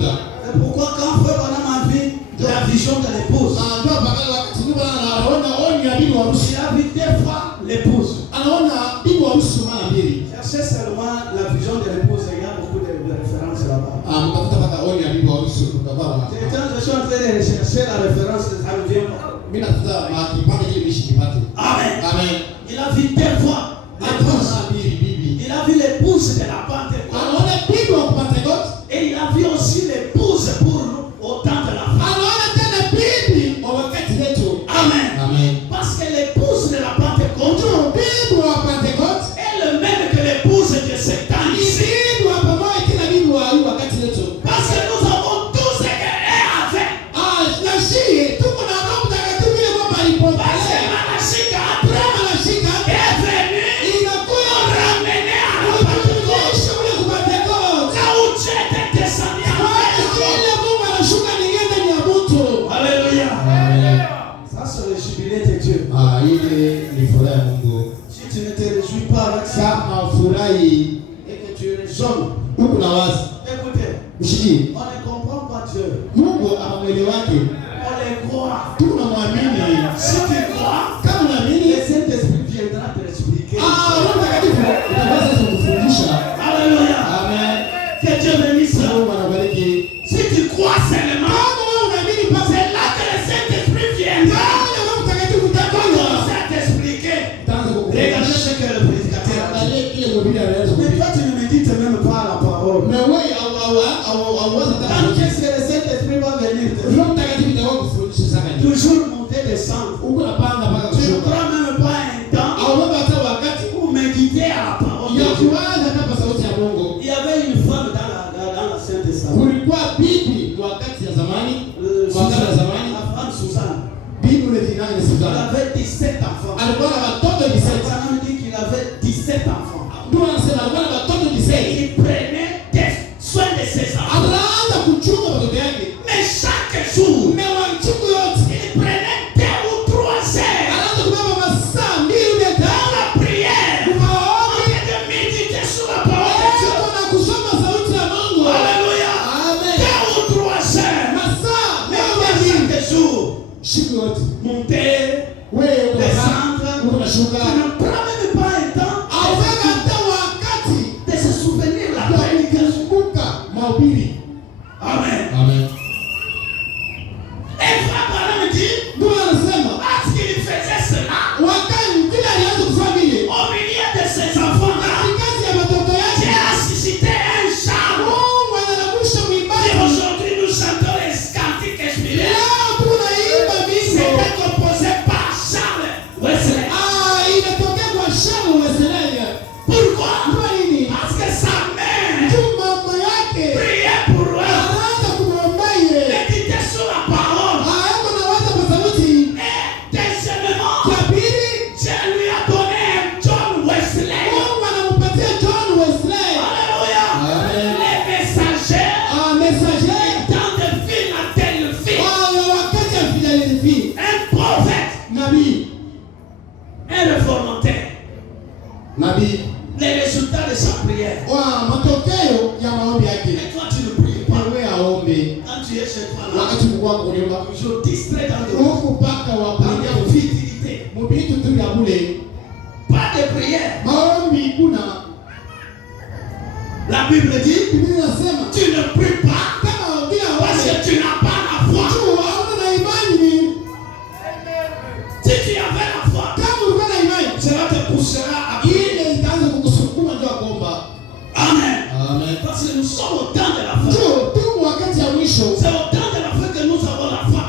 C'est pourquoi quand frère Branham a vu la vision de l'épouse, il a vu deux fois l'épouse. Cherchez seulement la vision de l'épouse, il y a beaucoup de références là-bas. Je suis en train de rechercher la référence, ça ne vient pas. Amen. Il a vu deux fois l'épouse. Il a vu l'épouse de la Pentecôte. Et il a vu aussi l'épouse pour au temps de la fête. Amen. Parce que l'épouse de la Pentecôte est le même que l'épouse de cet temps ici. Parce que nous avons tous ce qu'elle est avec. Parce que Malachika est venu ramener à la Pentecôte. Là où tu étais descendu avec. Alléluia. Ça c'est le jubilé de Dieu. Si tu ne te réjouis pas avec ça et que tu raisonnes, écoutez, on ne comprend pas Dieu. On les croit. Si tu crois, le Saint-Esprit viendra te l'expliquer. Alléluia. Que Dieu bénisse. Si tu crois seulement, c'est là que le Saint-Esprit viendra commencer à t'expliquer. Regardez ce que le prédicateur a dit. Mais toi tu ne médites même pas la parole. Quand qu'est-ce que le Saint-Esprit va venir te faire? Toujours monter, descendre. Tu ne prends même pas un temps pour méditer à la parole. Il y avait une femme dans la Sainte Testament. La femme Suzanne. Il avait 17 enfants. Branham dit qu'il avait 17 enfants. Il prenait soin de ses enfants. Mais chaque jour, il prenait 2 ou 3 heures dans la prière de méditer sur la parole de Dieu. Alléluia. 2 ou 3 heures. Mais chaque jour, monter, descendre, tu ne prends même pas un temps de se souvenir la prédication. Amen. Et frère Branham dit, parce qu'il faisait cela, au milieu de ses enfants-là, Dieu a suscité un charme. Et aujourd'hui nous chantons les cantiques spirituels. C'était composé par Charles Wesley. Pourquoi? Parce que sa mère priait pour eux, méditait sur la parole. Et deuxièmement, Dieu lui a donné un John Wesley. Alléluia. Les messagers dans de ville à telle ville. Un prophète. Un réformateur. Les résultats de sa prière. Et toi tu ne pries pas. Quand tu es chez toi là, toujours distrait dans de futilité. Pas de prière. La Bible dit, tu ne pries pas parce que tu n'as pas la foi. Si tu avais la foi, cela te poussera à prier. Amen. Parce que nous sommes au temps de la fin. C'est au temps de la fin que nous avons la foi.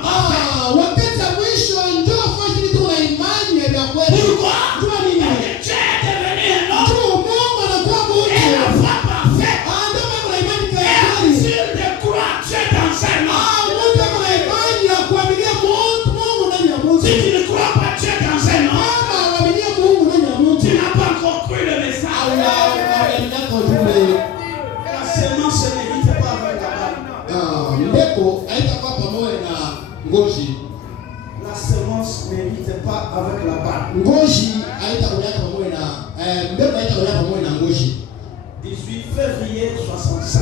Pourquoi? Dieu est devenu un homme. Et la foi parfaite. Et sur de croire Dieu dans un homme. Si tu ne crois pas Dieu dans un homme, tu n'as pas encore cru le message. La semence ne vit pas avec la balle. La semence n'hérite pas avec la balle. 18 février 65.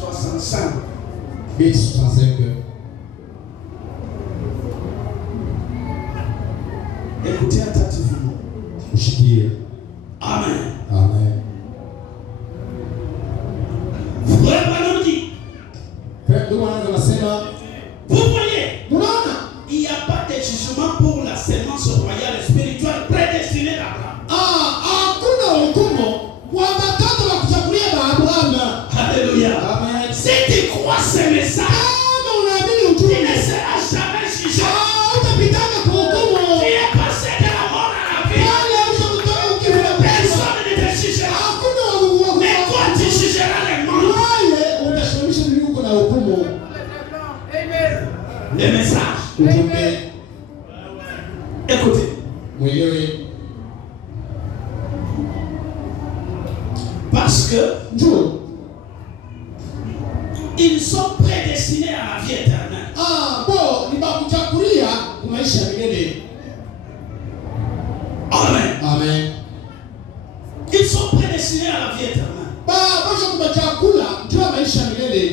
65. Bit 65. Écoutez attentivement. Mshikie. Amen. Amen. Frère Branham dit, Vous voyez, il n'y a pas de jugement pour la sémence royale et spirituelle prédestinée d'Abraham. Alléluia. Amen. Si tu crois ce message, tu ne seras jamais jugé. Tu es passé de la mort à la vie. Personne ne te jugera. Mais toi, tu jugeras les morts. Le message. Écoutez. Parce que ils sont prédestinés à la vie éternelle. Amen. Amen. Ils sont prédestinés à la vie éternelle.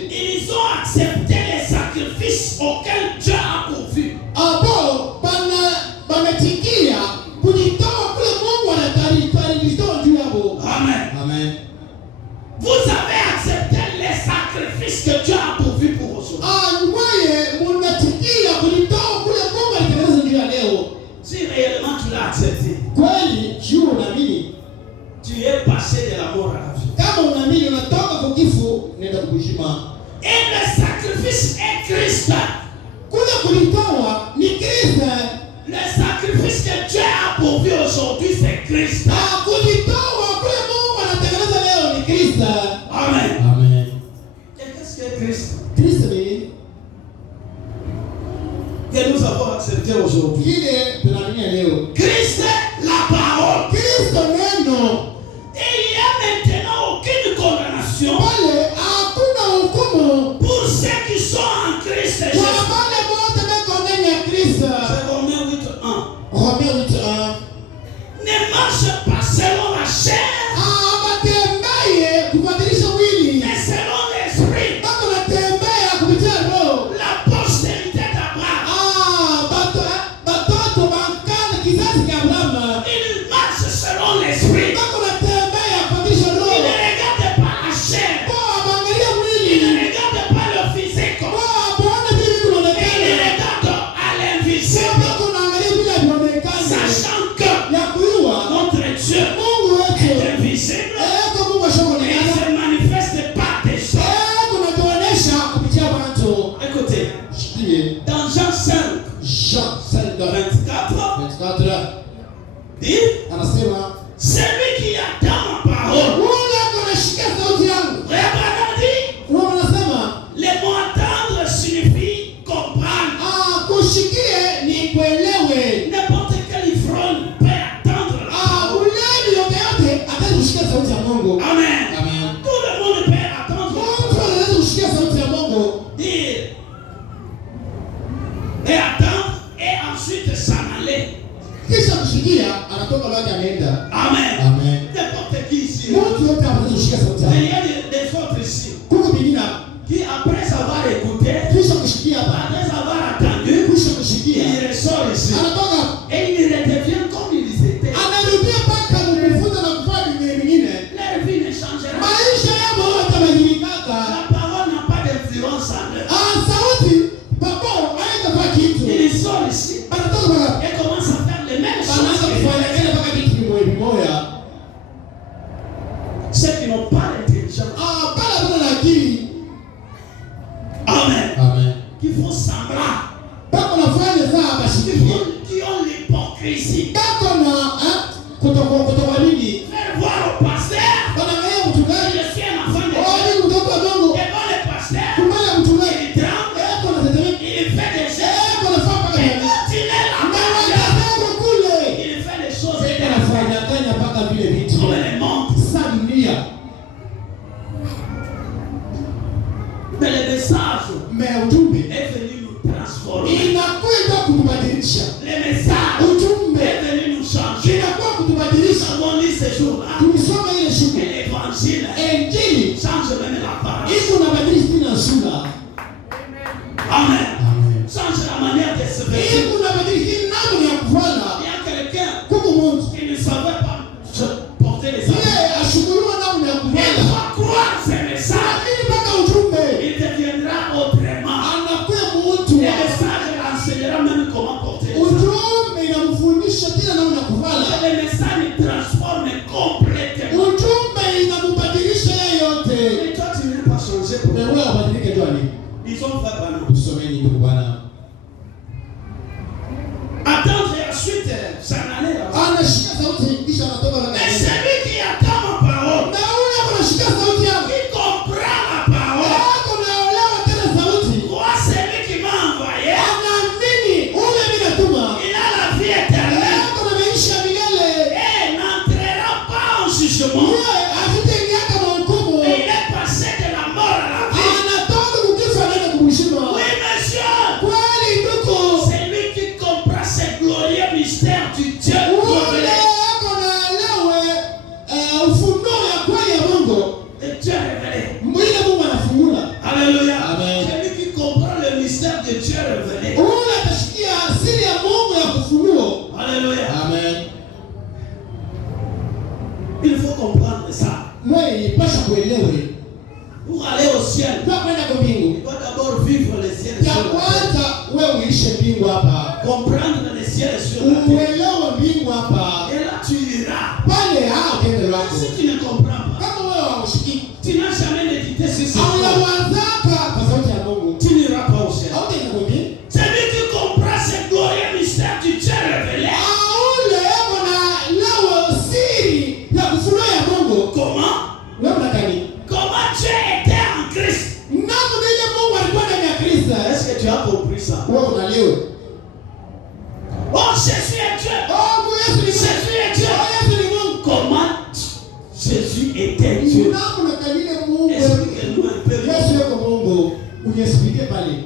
Ils ont accepté les sacrifices auxquels Dieu a pourvu. Amen. Amen. Vous avez accepté les sacrifices que Dieu a pourvu pour aujourd'hui. Si réellement tu l'as accepté, tu es passé de la mort à la vie. Et le sacrifice est Christ. Le sacrifice que Dieu a pourvu aujourd'hui, c'est Christ. Amen. Amen. Et qu'est-ce que Christ Kristo que nous avons accepté aujourd'hui? Christ, la parole. Et il n'y a maintenant aucune condamnation pour ceux qui sont en Christ Jésus. C'est Romains 8:1. Ne marche pas selon la chair, mais selon l'esprit. La postérité d'Abraham, il marche selon l'esprit. Il ne regarde pas la chair. Il ne regarde pas le physique. Il regarde à l'invisible. Sachant que notre Dieu est invisible et il se manifeste par des choses. Écoutez, dans Jean 5, 24, dit, celui qui attend ma parole. Frère Branham dit, les mots attendre signifie comprendre. N'importe quel ivrogne peut attendre la parole. Amen. Tout le monde peut attendre. Dire et attendre et ensuite s'en aller. Amen. Amen. N'importe qui ici. Mais il y a des autres ici qui après avoir écouté, après avoir attendu, ils ressortent ici. Et ils redeviennent comme ils étaient. Leur vie ne changera pas. La parole n'a pas d'influence en eux. Ils sortent ici et commencent à faire les mêmes choses. Ceux qui n'ont pas l'intelligence. Amen. Amen. Qui font semblant. Qui ont l'hypocrisie. Faire voir au pasteur. Je suis un enfant de Dieu. Devant le pasteur. Il tremble. Il fait des gestes. Et quand il est là-bas, il fait des choses étranges. On les montre. Mais le message est venu nous transformer. Le message est venu nous changer. Nous avons lu ce jour-là. Et l'évangile change même la parole. uelewe. Pour aller au ciel, Kwa kwenda kwa mbingu. il doit d'abord vivre le ciel Ya sur la terre. kwanza wewe uishe mbingu hapa. Comprendre le ciel sur la terre. Uelewe mbingu hapa. Et là tu iras. Pale kende lwako. Si tu ne comprends pas, Kama wewe haushiki. tu n'as jamais médité sur ce Au point, yawanzaka kwa sauti ya Mungu. tu n'iras pas au ciel. Hautaenda kwa mbingu. Celui qui comprend ce glorieux mystère du Dieu révélé. Ule yako na lawa siri ya kufunua ya Mungu. Comment? Wewe unakani? Comment tu étais en Christ? Nako vile Mungu alikuwa ndani ya Kristo. Est-ce que tu as compris ça? Wewe unaliwe. Oh, Jésus est Dieu. Oh, Yesu ni Mungu. Jésus est Dieu. Oh, Yesu ni Mungu. Comment Jésus était Dieu? Nako nakalile Mungu. Explique-nous un peu. Yesu yuko Mungu. Uniexplique pale.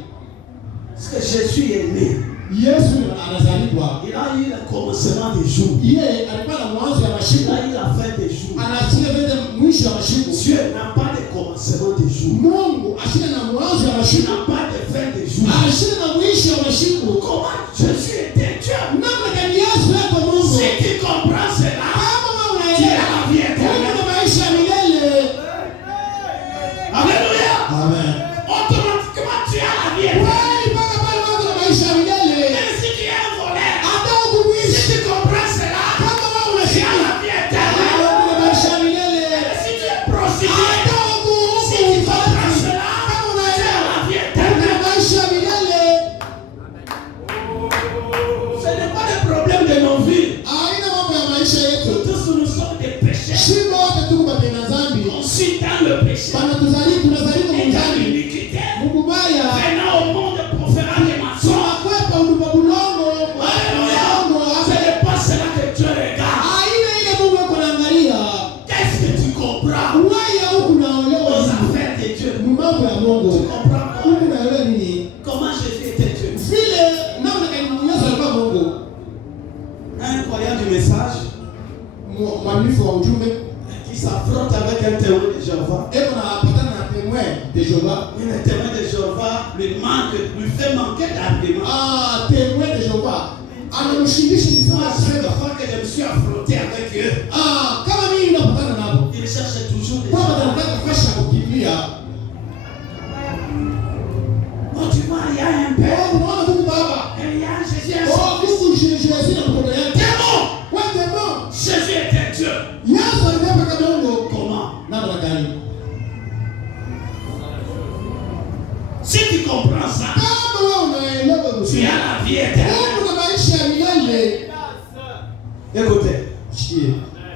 Parce que Jésus est né. Yesu anazaliwa. Il a eu le commencement des jours. Yeye alikuwa na mwanzo ya Il mashiko. a eu la fin des jours. Anachia vile mwisho ya mashiko. Dieu n'a pas de commencement des jours. Mungu ashina na mwanzo ya Il mashiko. n'a pas de fin des jours. Ashina na mwisho ya mashiko. Comment Jésus était Dieu? Namna gani Yesu yuko Mungu? Si tu comprends cela, Kama wewe tu as unaelewa. la vie éternelle. Una maisha ya milele. Alléluia. Amen. Automatiquement, tu as la vie éternelle. Wewe mpaka pale wako na maisha ya milele. Même si tu es un voleur, Hata ukuishi. si tu comprends cela, Kama wewe tu as unashika. la vie éternelle. Una maisha ya milele. Même si tu es prostitué, Hata si tu comprends ukuishi. cela, Kama tu as unaelewa. la vie Una éternelle. maisha ya milele. Ce n'est pas le problème de nos vies. Haina mambo ya maisha yetu. Tous nous sommes des pécheurs. Shimo wote tuko batenda dhambi. Conçus dans le péché Bana tunazaliwa et dans mzani. l'iniquité, Mungu baya. venant au monde pour faire des mensonges. Tunakwepa udupa bulongo. Alléluia. Ce n'est pas cela que Dieu regarde. Haina ile Mungu yuko anaangalia. Qu'est-ce que tu comprends Wewe huku naolewa aux hivi. affaires de Dieu? Ni mambo ya Mungu. Tu comprends Huku pas naolewa nini? comment Jésus était Dieu? Vile namna gani Yesu alikuwa Mungu. Un croyant du message Mwaminifu wa ujumbe. qui s'affronte avec un témoin de Jéhovah. Eko na patana na témoin de Jéhovah. Et le témoin de Jéhovah lui fait manquer d'arguments. Témoin de Jéhovah. Anamshindisha Moi, kisema chaque sema. fois que je me suis affronté avec eux, Kama mimi napatana nabo. ils cherchent toujours des Kwa gens. nataka kufasha kukimbia. Oh, tu vois, il y a un père. Unaona Mungu Baba. Et il y a Jésus. Mungu Jésus na mkono yake. Démon! Wewe démon. Jésus était Dieu. Yesu alikuwa kama Mungu. Comment? Namna gani? Si tu comprends ça, Kama wewe unaelewa tu vizuri. as la vie éternelle. Mungu na maisha ya milele. Écoutez, Shikie.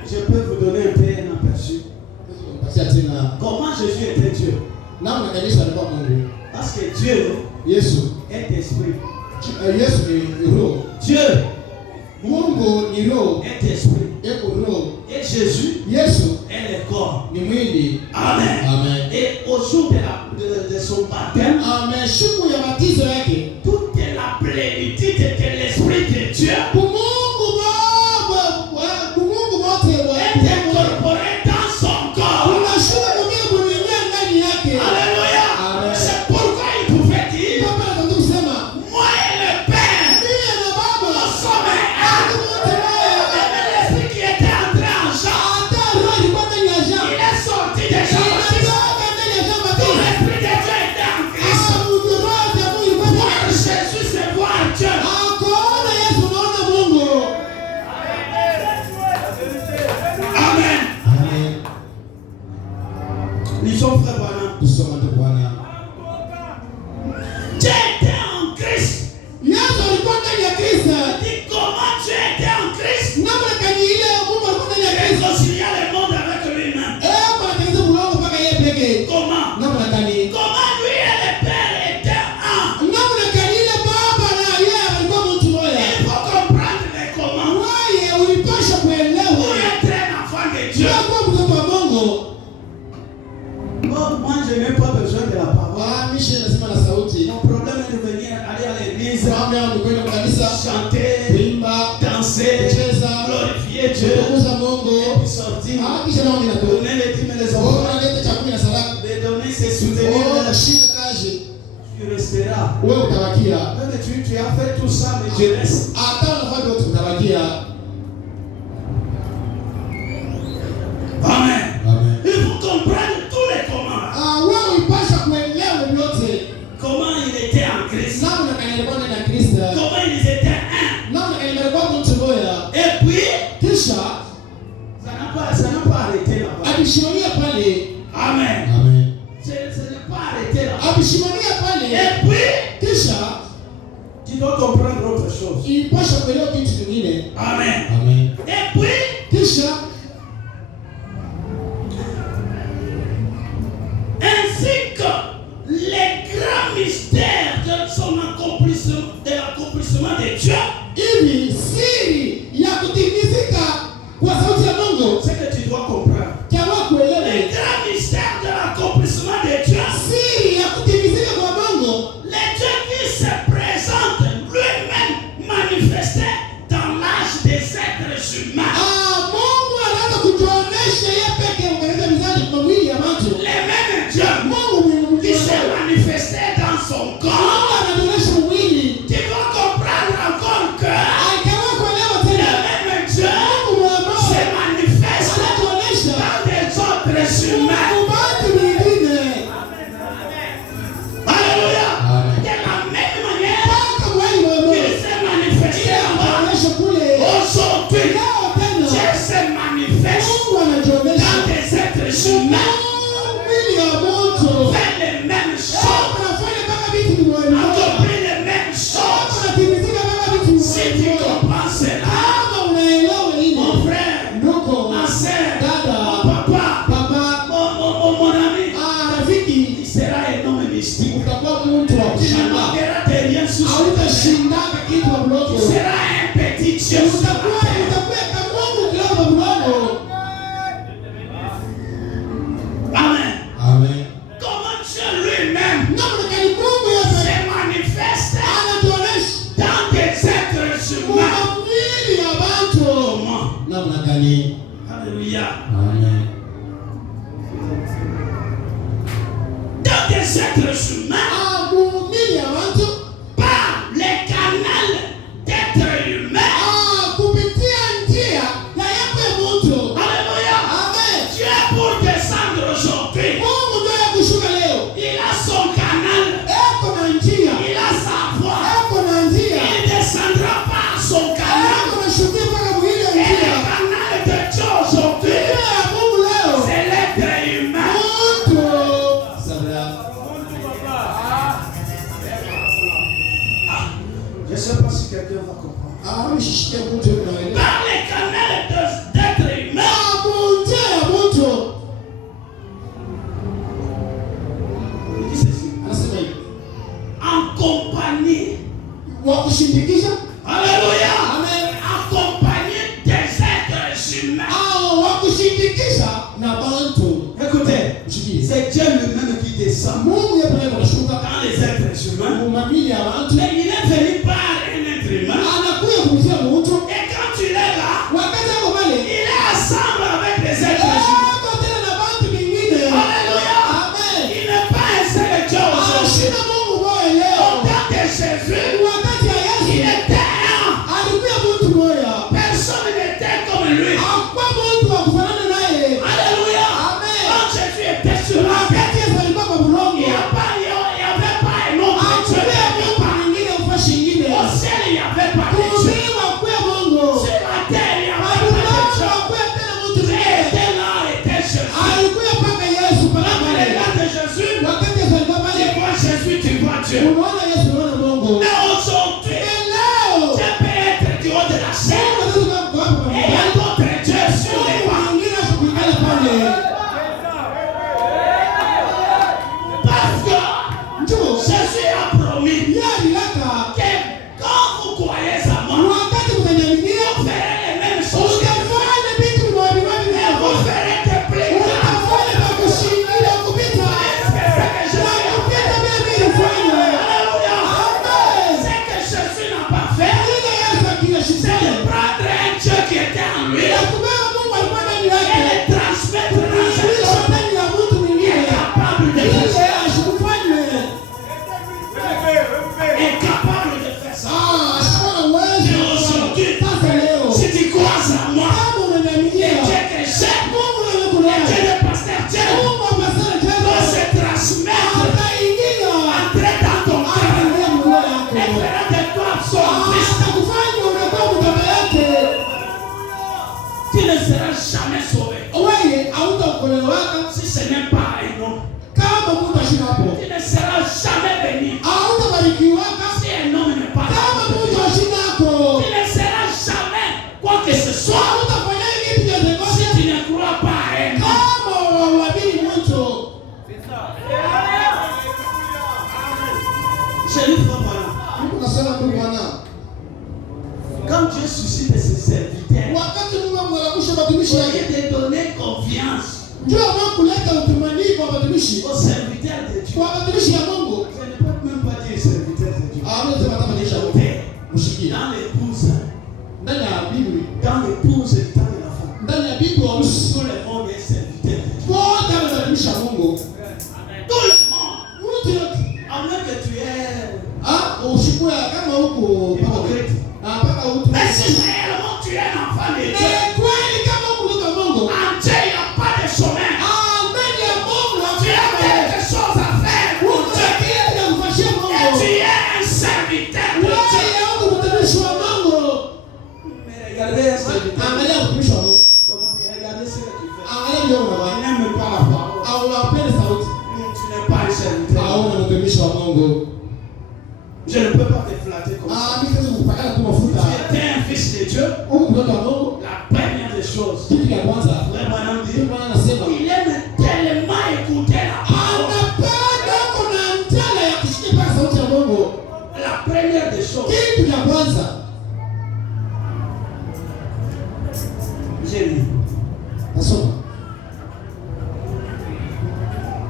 je peux vous donner un peu un aperçu. Patia tena. Comment Jésus était Dieu? Namna gani Yesu alikuwa Mungu. Parce que Dieu Yesu. est esprit. Yesu ni roho. Dieu Mungu ni roho. est esprit. Eko roho. Et Jésus Yesu est le corps. ni mwili. Amen. Amen. Et au jour de son baptême, Amen. Siku ya batizo yake. toute la plénitude de l'esprit de Dieu Mungu Baba, Mungu wote est incorporé dans son corps. unashuka kwa Mungu ndani yake. Alléluia. Amen. C'est pourquoi il pouvait dire, Baba anataka kusema, moi et le Père, mimi na Baba nous sommes un. Même l'esprit qui était entré en Jean, hata roho ilikuwa ndani ya Jean. il est sorti de Jean Baptiste. Inatoka ndani ya Jean Tout Baptiste. l'esprit de Dieu était en Christ. Roho ya Mungu ilikuwa Pour ndani ya Jésus se voir Dieu. Akaona Yesu, unaona Mungu. Amen. Amen. Lisons frère Branham. Tusoma tu Bwana. Tu étais en Christ. Yesu alikuwa ndani ya Kristo. Dis comment tu étais en Christ. Namna gani ile Mungu alikuwa ndani ya Kristo. Réconcilier le monde avec lui-même. Kwa kanisa mlango mpaka yeye pekee. Comment? Namna gani? Comment lui et le Père étaient un. Namna gani ile Baba na yeye alikuwa mtu mmoja. Il faut comprendre les comment. Wewe ulipasha Pour kuelewa. être un enfant de Dieu. Wewe kwa mtoto wa Mungu. Oh, moi, je n'ai pas besoin de la parole. Mishi nasema na sauti. Mon problème est de venir aller à l'église, Mama yangu kwenda kwa kanisa, chanter, kuimba, danser, kucheza, glorifier Dieu, kutukuza Mungu. et puis sortir, Kisha nao ninatoka. donner les dîmes et les Wewe offrandes, unaleta chakula na sadaka. de donner ses souvenirs. Wewe unashika kazi. Tu resteras. Wewe utabakia. Même tu as fait tout ça, mais tu restes. Hata unafanya yote utabakia. Amen. Amen. Il faut comprendre tous Wakishimamia pale. Et puis, Kisha tu dois comprendre autre chose. Ilipasha kuelewa kitu kingine. Amen. Amen. Et puis, Kisha ainsi que les grands mystères de son accomplissement, de l'accomplissement de Dieu, hivi siri ya kutimizika kwa sauti ya Mungu, c'est que tu dois comprendre. kama kuelewa Les grands mystères de l'accomplissement de Dieu, siri ya kutimizika kwa Mungu, le Dieu qui se présente lui-même manifesté dans l'âge des êtres humains. Mungu anaanza kujionyesha yeye pekee katika mizazi kwa mwili ya watu. Les mêmes dieux Mungu qui se manifesté dans son corps. anaonyesha mwili. Tu dois comprendre encore que Kama kuelewa le tena même Dieu Mungu wa se manifeste anatuonyesha dans des autres humains. watu wengine. Alléluia. Amen. De la même manière Kama mwili wa Mungu qu'il s'est manifesté avant, anaonyesha kule. aujourd'hui, Leo tena Dieu se manifeste Mungu anajionyesha dans des êtres humains. mwili ya mtu. Fait les mêmes choses, Anafanya kama vitu ni mwili. accomplit les mêmes choses. Anatimizika kama vitu ni Si tu mwili. comprends cela, Kama unaelewa hili. mon frère, Ndugu, ma sœur, dada, mon papa, baba, mon ami, rafiki, il sera un homme mystique. utakuwa mtu wa Tu ne kushangaa. manqueras de rien sous ce terrain. Hautashindaka kitu wa Tu mloko. seras un petit Dieu sur la Utakuwa terre. kama Mungu kidogo mloko. Amen. Amen. Comment Dieu lui-même Namna gani Mungu yeye se manifeste anatuonesha dans des êtres humains. kwa mwili ya watu. Comment? Namna gani? Alléluia. Amen. Dans des êtres humains, Mwili ya watu par les canaux d'êtres humains. kupitia njia ya yako ya mtu. Alléluia. Amen. Dieu pour descendre aujourd'hui, Mungu ndio ya kushuka leo. il a son canal, Eko na njia. il a sa voix. Eko na njia. Il ne descendra pas son canal. Eko na shukia mpaka mwili ya Et le njia. canal de Dieu aujourd'hui, Njia ya Mungu leo. c'est l'être humain. Mtu. Sabra. Je ne sais pas si quelqu'un va comprendre. Mshikie mtu unaelewa. Par les canaux d'êtres humains, Njia ya mtu. il dit ceci, Anasema hivi. en compagnie, Wa kushindikisha. alléluia, Amen. accompagné des êtres humains. Wa kushindikisha na bantu. Écoutez, Mshikie. c'est Dieu lui-même qui descend Mungu yeye ndiye anashuka dans les êtres humains. mamili ya watu. Mais il est venu par un être humain. Anakuja kupitia mtu. Et quand tu es là, Wakati hapo pale. il est ensemble avec des êtres humains. Ako tena na bantu wengine. Alléluia. Amen. Il n'est pas un seul Dieu aujourd'hui. Shina Mungu moyo leo. Au temps de Jésus, Wakati ya il Yesu était un. alikuwa mtu moja. Personne n'était comme lui. Hakuwa mtu wa kufanana naye. Alléluia. Amen. Quand Jésus était sur la terre, Wakati Yesu alikuwa kwa il mlongo. n'y avait pas un autre Dieu. Hakuwa Mungu mwingine ufashi ingine. Au ciel, il n'y avait pas de Dieu. Kuhubiriwa kwa Mungu. Sur la terre, il n'y avait Adulamu pas de Dieu. hakuwa tena mtu Il mwingine. était là, il était Jésus. Alikuwa paka Yesu pale Dans pale. les gars de Jésus, Wakati Yesu alikuwa tu pale. vois Jésus, tu vois Dieu. Unaona Yesu, unaona Mungu. Mais aujourd'hui, Leo. Dieu peut être du haut de la chair. Et il y a d'autres dieux sur les bancs. Parce que Jésus a promis que quand vous croyez à moi, vous ferez les mêmes choses que je fais. Et vous ferez des plus grandes. Alléluia. Ce que Jésus n'a pas fait, c'est de prendre un Dieu qui était en lui et le transmettre dans un homme qui est capable de faire ça. Incapable de faire ça. Et aujourd'hui, si tu crois en moi, et Dieu que j'aime, et Dieu le pasteur Dieu, doit se transmettre, entrer dans ton cœur et fera de toi son fils. Tu ne seras jamais sauvé si ce n'est pas un homme. Tu ne seras Tout le monde. En même que tu es. Ushikue kama huko Hypocrite. mpaka huko. Mais si réellement tu es un enfant de Dieu, Kweli kama huko kutoka Mungu. en Dieu il n'y a pas de chemin. Mbele ya Mungu Tu as quelque chose à faire pour Dieu. Et tu es un serviteur de Dieu. Mais regardez un serviteur. Regardez ce que tu fais. Il n'aime pas la parole. Tu n'es pas un serviteur. Je ne peux pas te flatter comme ça. Tu es un fils de Dieu. La première des choses, Frère Branham dit, il aime tellement écouter la parole. La première des choses, j'ai lu.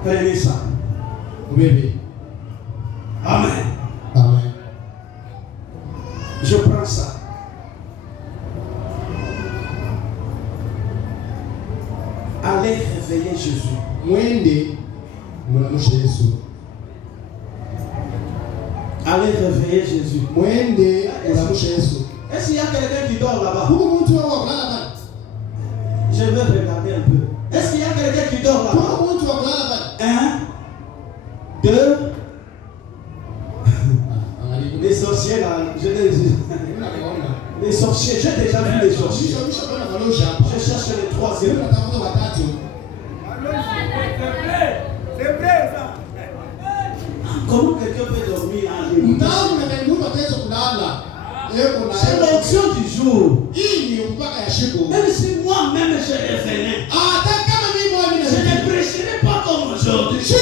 Prenez ça. Amen. Je prends ça. Allez réveiller Jésus. Allez réveiller Jésus. Est-ce qu'il y a quelqu'un qui dort là-bas? Je vais regarder un peu. Est-ce qu'il y a quelqu'un qui dort là-bas? 1, 2. Les sorciers là, les sorciers, j'ai déjà vu les sorciers. Je cherche le troisième. Comment quelqu'un peut dormir en ligne? C'est l'onction du jour. Même si moi-même je revenais, je ne prêcherai pas comme aujourd'hui. Ça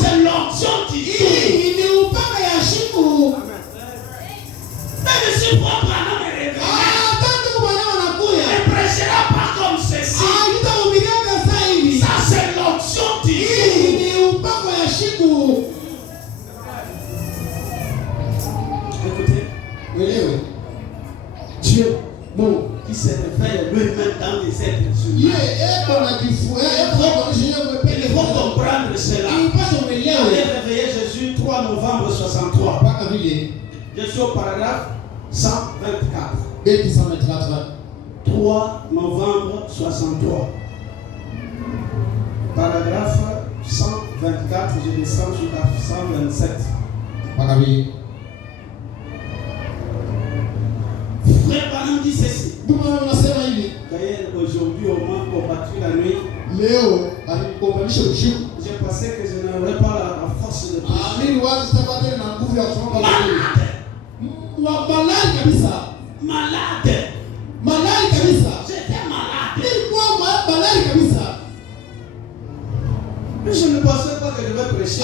c'est l'onction du jour. Même si moi Branham me réveille, ne prêchera pas comme ceci. Ça c'est l'onction du jour. Écoutez, Dieu, qui se révèle lui-même dans les êtres humains. Il faut comprendre cela. Allez réveiller Jésus 3 novembre 63. Je suis au paragraphe 124. 3 novembre 63. Paragraphe 124, je descends jusqu'à 127. Frère Branham dit ceci. Aujourd'hui, au moins combattu la nuit, j'ai pensé que je n'aurais pas la force de prier. Malade. J'étais malade. Mais je ne pensais pas que je devais prêcher.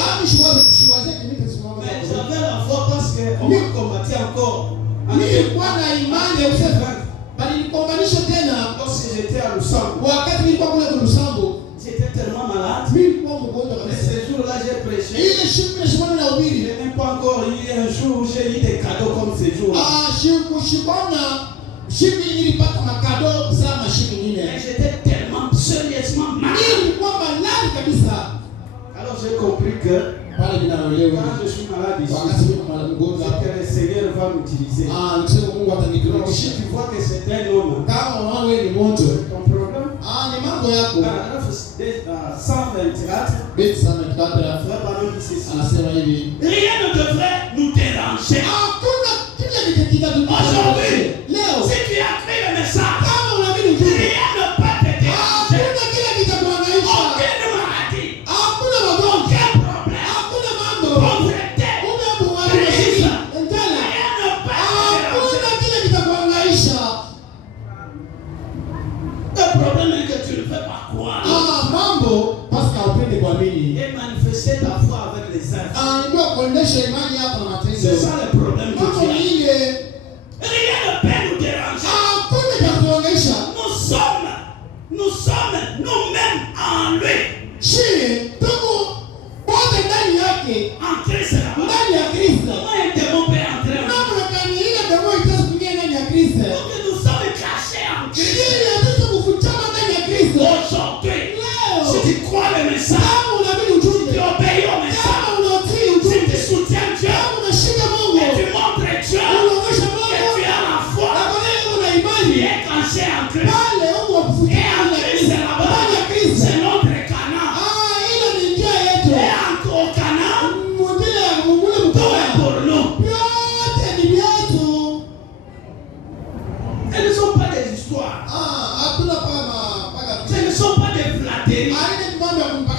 Mais j'avais la foi parce qu'on m'a combattu encore. Lorsque j'étais à Lusambo, j'étais tellement malade. Et ce jour-là, j'ai prêché. Je n'ai pas encore eu un jour où j'ai eu des cadeaux comme ce jour-là. Mais j'étais tellement sérieusement malade. Alors j'ai compris que quand je suis malade ici, c'est que le Seigneur va m'utiliser. Donc si tu vois que c'est un homme, ton problème, paragraphe 124, Frère Branham dit ceci. Rien ne devrait nous déranger. Aujourd'hui, si tu as pris le message, rien ne peut te déranger. Aucune maladie, aucun problème, pauvreté, crise, rien ne peut te déranger. Le problème est que tu ne fais pas croire. Et manifester ta foi avec les êtres. C'est ça le problème que tu as. Rien ne peut nous déranger. Nous sommes nous-mêmes en lui. En Christ là-bas. Comment un démon peut entrer en nous? Donc nous sommes cachés en Christ. Aujourd'hui, si tu crois le message,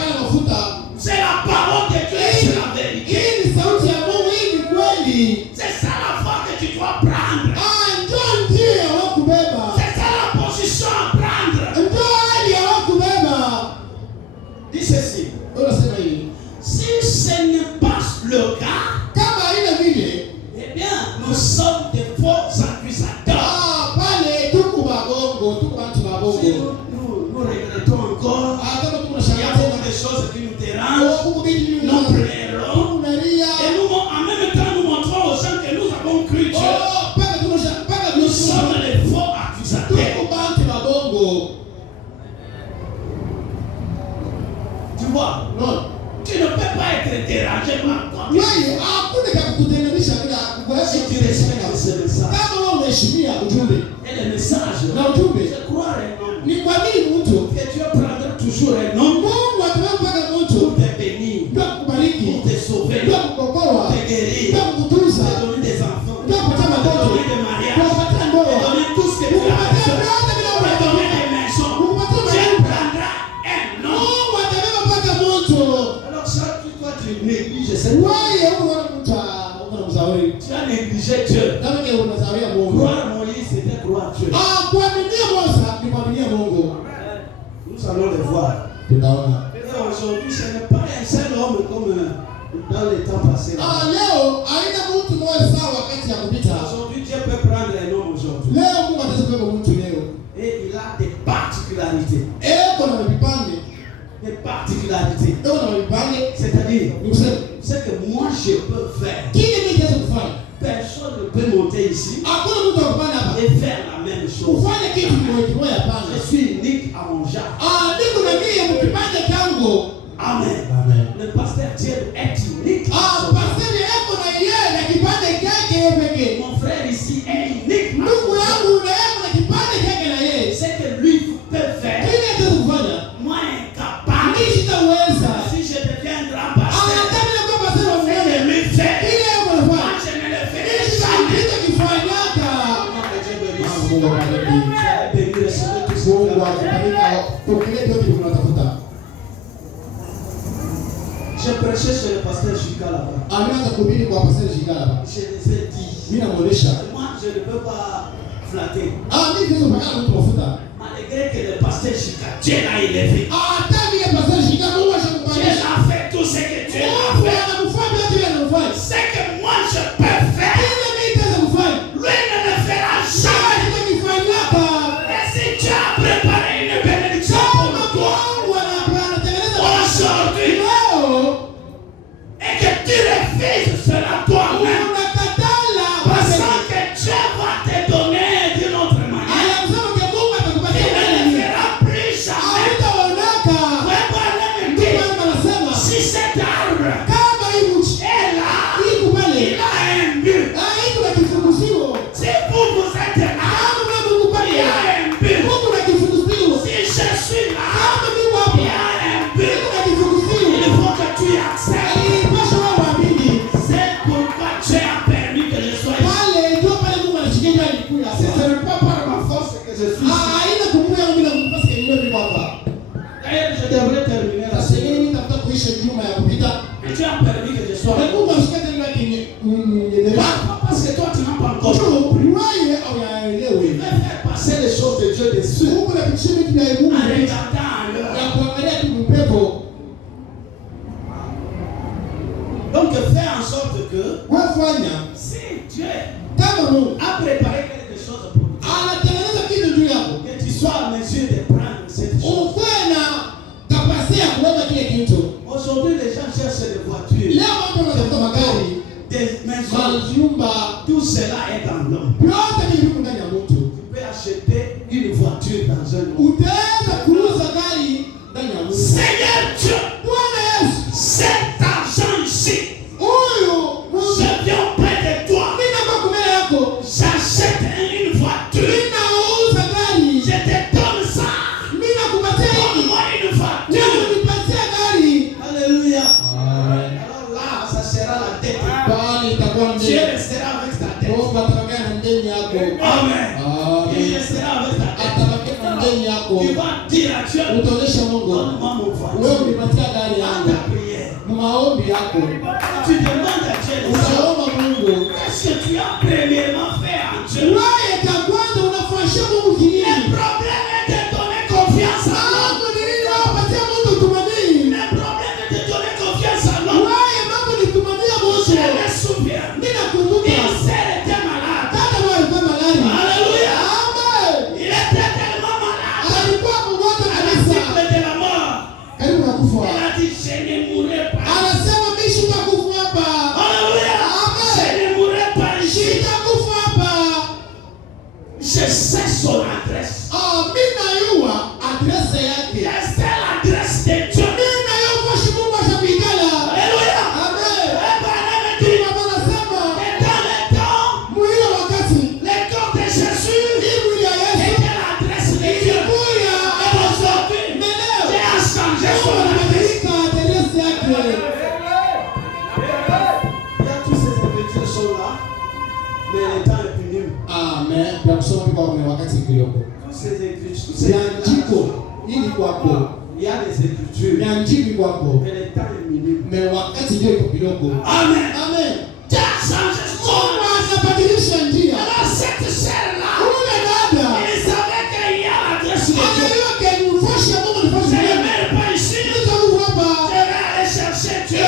kupakana mafuta. C'est la parole de Dieu, c'est la vérité. Hii ni sauti ya Mungu, hii ni kweli. C'est ça la voie que tu dois prendre. Ndio njia ya kubeba. C'est ça la position à prendre. Ndio hali ya kubeba. Dis ceci. Unasema hivi. Si ce n'est pas le cas, kama ile vile, eh bien, nous sommes des faux accusateurs. Pale tuko babongo, tuko watu babongo. Si nous regrettons encore. Il y a beaucoup de choses qui nous dérangent. Nous pleurons. Et nous, en même temps, nous montrons aux gens que nous avons cru Dieu. Nous sommes les faux accusateurs. Tu vois? Non. Tu ne peux pas être dérangé par toi. Si tu respectes ce message. Et le message, je crois que Dieu prendra toujours un homme pour te bénir, pour te sauver, pour te guérir, pour te donner des enfants, pour te donner des mariages, pour te donner tout ce que tu as besoin, pour te donner des maisons. Dieu prendra un homme. Alors ça, toi tu négliges cette chose. Tu as négligé Dieu. Croire Moïse, c'était croire Dieu. Nous allons le voir. Et aujourd'hui, ce n'est pas un seul homme comme dans les temps passés. Aujourd'hui, Dieu peut prendre un homme aujourd'hui. Et il a des particularités. Des particularités. C'est-à-dire, ce que moi je peux faire, personne ne peut monter ici et faire la même chose. Je suis unique à mon genre. Amen. Le pasteur Dieu est unique. Mon frère ici est unique. Ce que lui peut faire, moi incapable. Si je deviens grand pasteur, c'est de lui faire. Moi je ne le ferai jamais. Je prêchais chez le pasteur Jika là-bas. Je les ai dit. Moi je ne peux pas flatter. Malgré que le pasteur Jika, Dieu l'a élevé. Dieu a fait tout ce que Dieu a fait. Ce que moi je peux faire, lui ne le fera jamais. Et si tu as préparé une bénédiction pour toi aujourd'hui, et que tu refuses cela toi-même, parce que Dieu va te donner d'une autre manière, il ne le fera plus jamais. Si cet arbre est là, il a un but. Si vous êtes là, il y a un but. Si je suis là, il y a un but. Il faut que tu acceptes. C'est pourquoi Dieu a permis que je sois ici. Ce n'est pas par ma force que je suis ici. D'ailleurs, je devrais terminer la série. Mais Dieu a permis que je sois là. Pas parce que toi tu n'as pas encore compris. Il va faire passer les choses de Dieu dessus. En regardant ailleurs. Donc fais en sorte que si Dieu a préparé quelque chose pour toi, que tu sois à mesure de prendre cette chose. Aujourd'hui les gens cherchent des voitures, des maisons, tout cela est dans l'homme. Tu peux acheter une voiture dans un homme. Seigneur Dieu, cet argent ici, je viens auprès de toi. J'achète maombi yako. Tu demandes à Dieu. Unaomba Mungu. Qu'est-ce que tu as premièrement fait à Dieu? Wewe cha kwanza unafanyia Mungu kinini? Le problème est de donner confiance à l'homme. Mungu ni nini unapatia Mungu tumaini? Le problème est de donner confiance à l'homme. Wewe Mungu ni tumania Mungu. Je me souviens. Mimi nakumbuka. Il était malade. Dada wewe alikuwa malari. Alléluia. Amen. Il était tellement malade. Alikuwa mgonjwa À la kabisa. cible de la mort. Karibu na kufa. Il a dit je ne mourrai pas. Anasema mimi sitakufa hapa. Alléluia. Amen. Je ne mourrai pas ici. Sitakufa hapa. Je sais son adresse. Mimi najua adresse yake. Je sais l'adresse de Dieu. Mimi najua kwa Mungu ashapigana. Alléluia. Amen. Eh ben, elle me dit, Baba anasema et dans le temps, mwili wakati le corps de Jésus mwili ya Yesu était l'adresse de Dieu. ilikuya Et aujourd'hui, meleo. Dieu a changé son adresse. Anabadilika adresse yake. Il y a tous ces écritures sont là, mais le temps est fini. Amen. Kwa kusoma kwa wakati kidogo. Tous ces écritures, tous ces Nyandiko ili kwako. il y a des écritures, Nyandiko kwako. mais le temps est minime. Me wakati ndio iko kidogo. Amen. Amen. Dieu a changé son Mungu adresse. anabadilisha njia. Alors cette sœur-là, Ule dada il savait qu'il y a l'adresse de Dieu. anajua kemfosha Mungu ni Je fosha ne Mungu. vais pas ici, je Ndio hapa. vais aller chercher Dieu.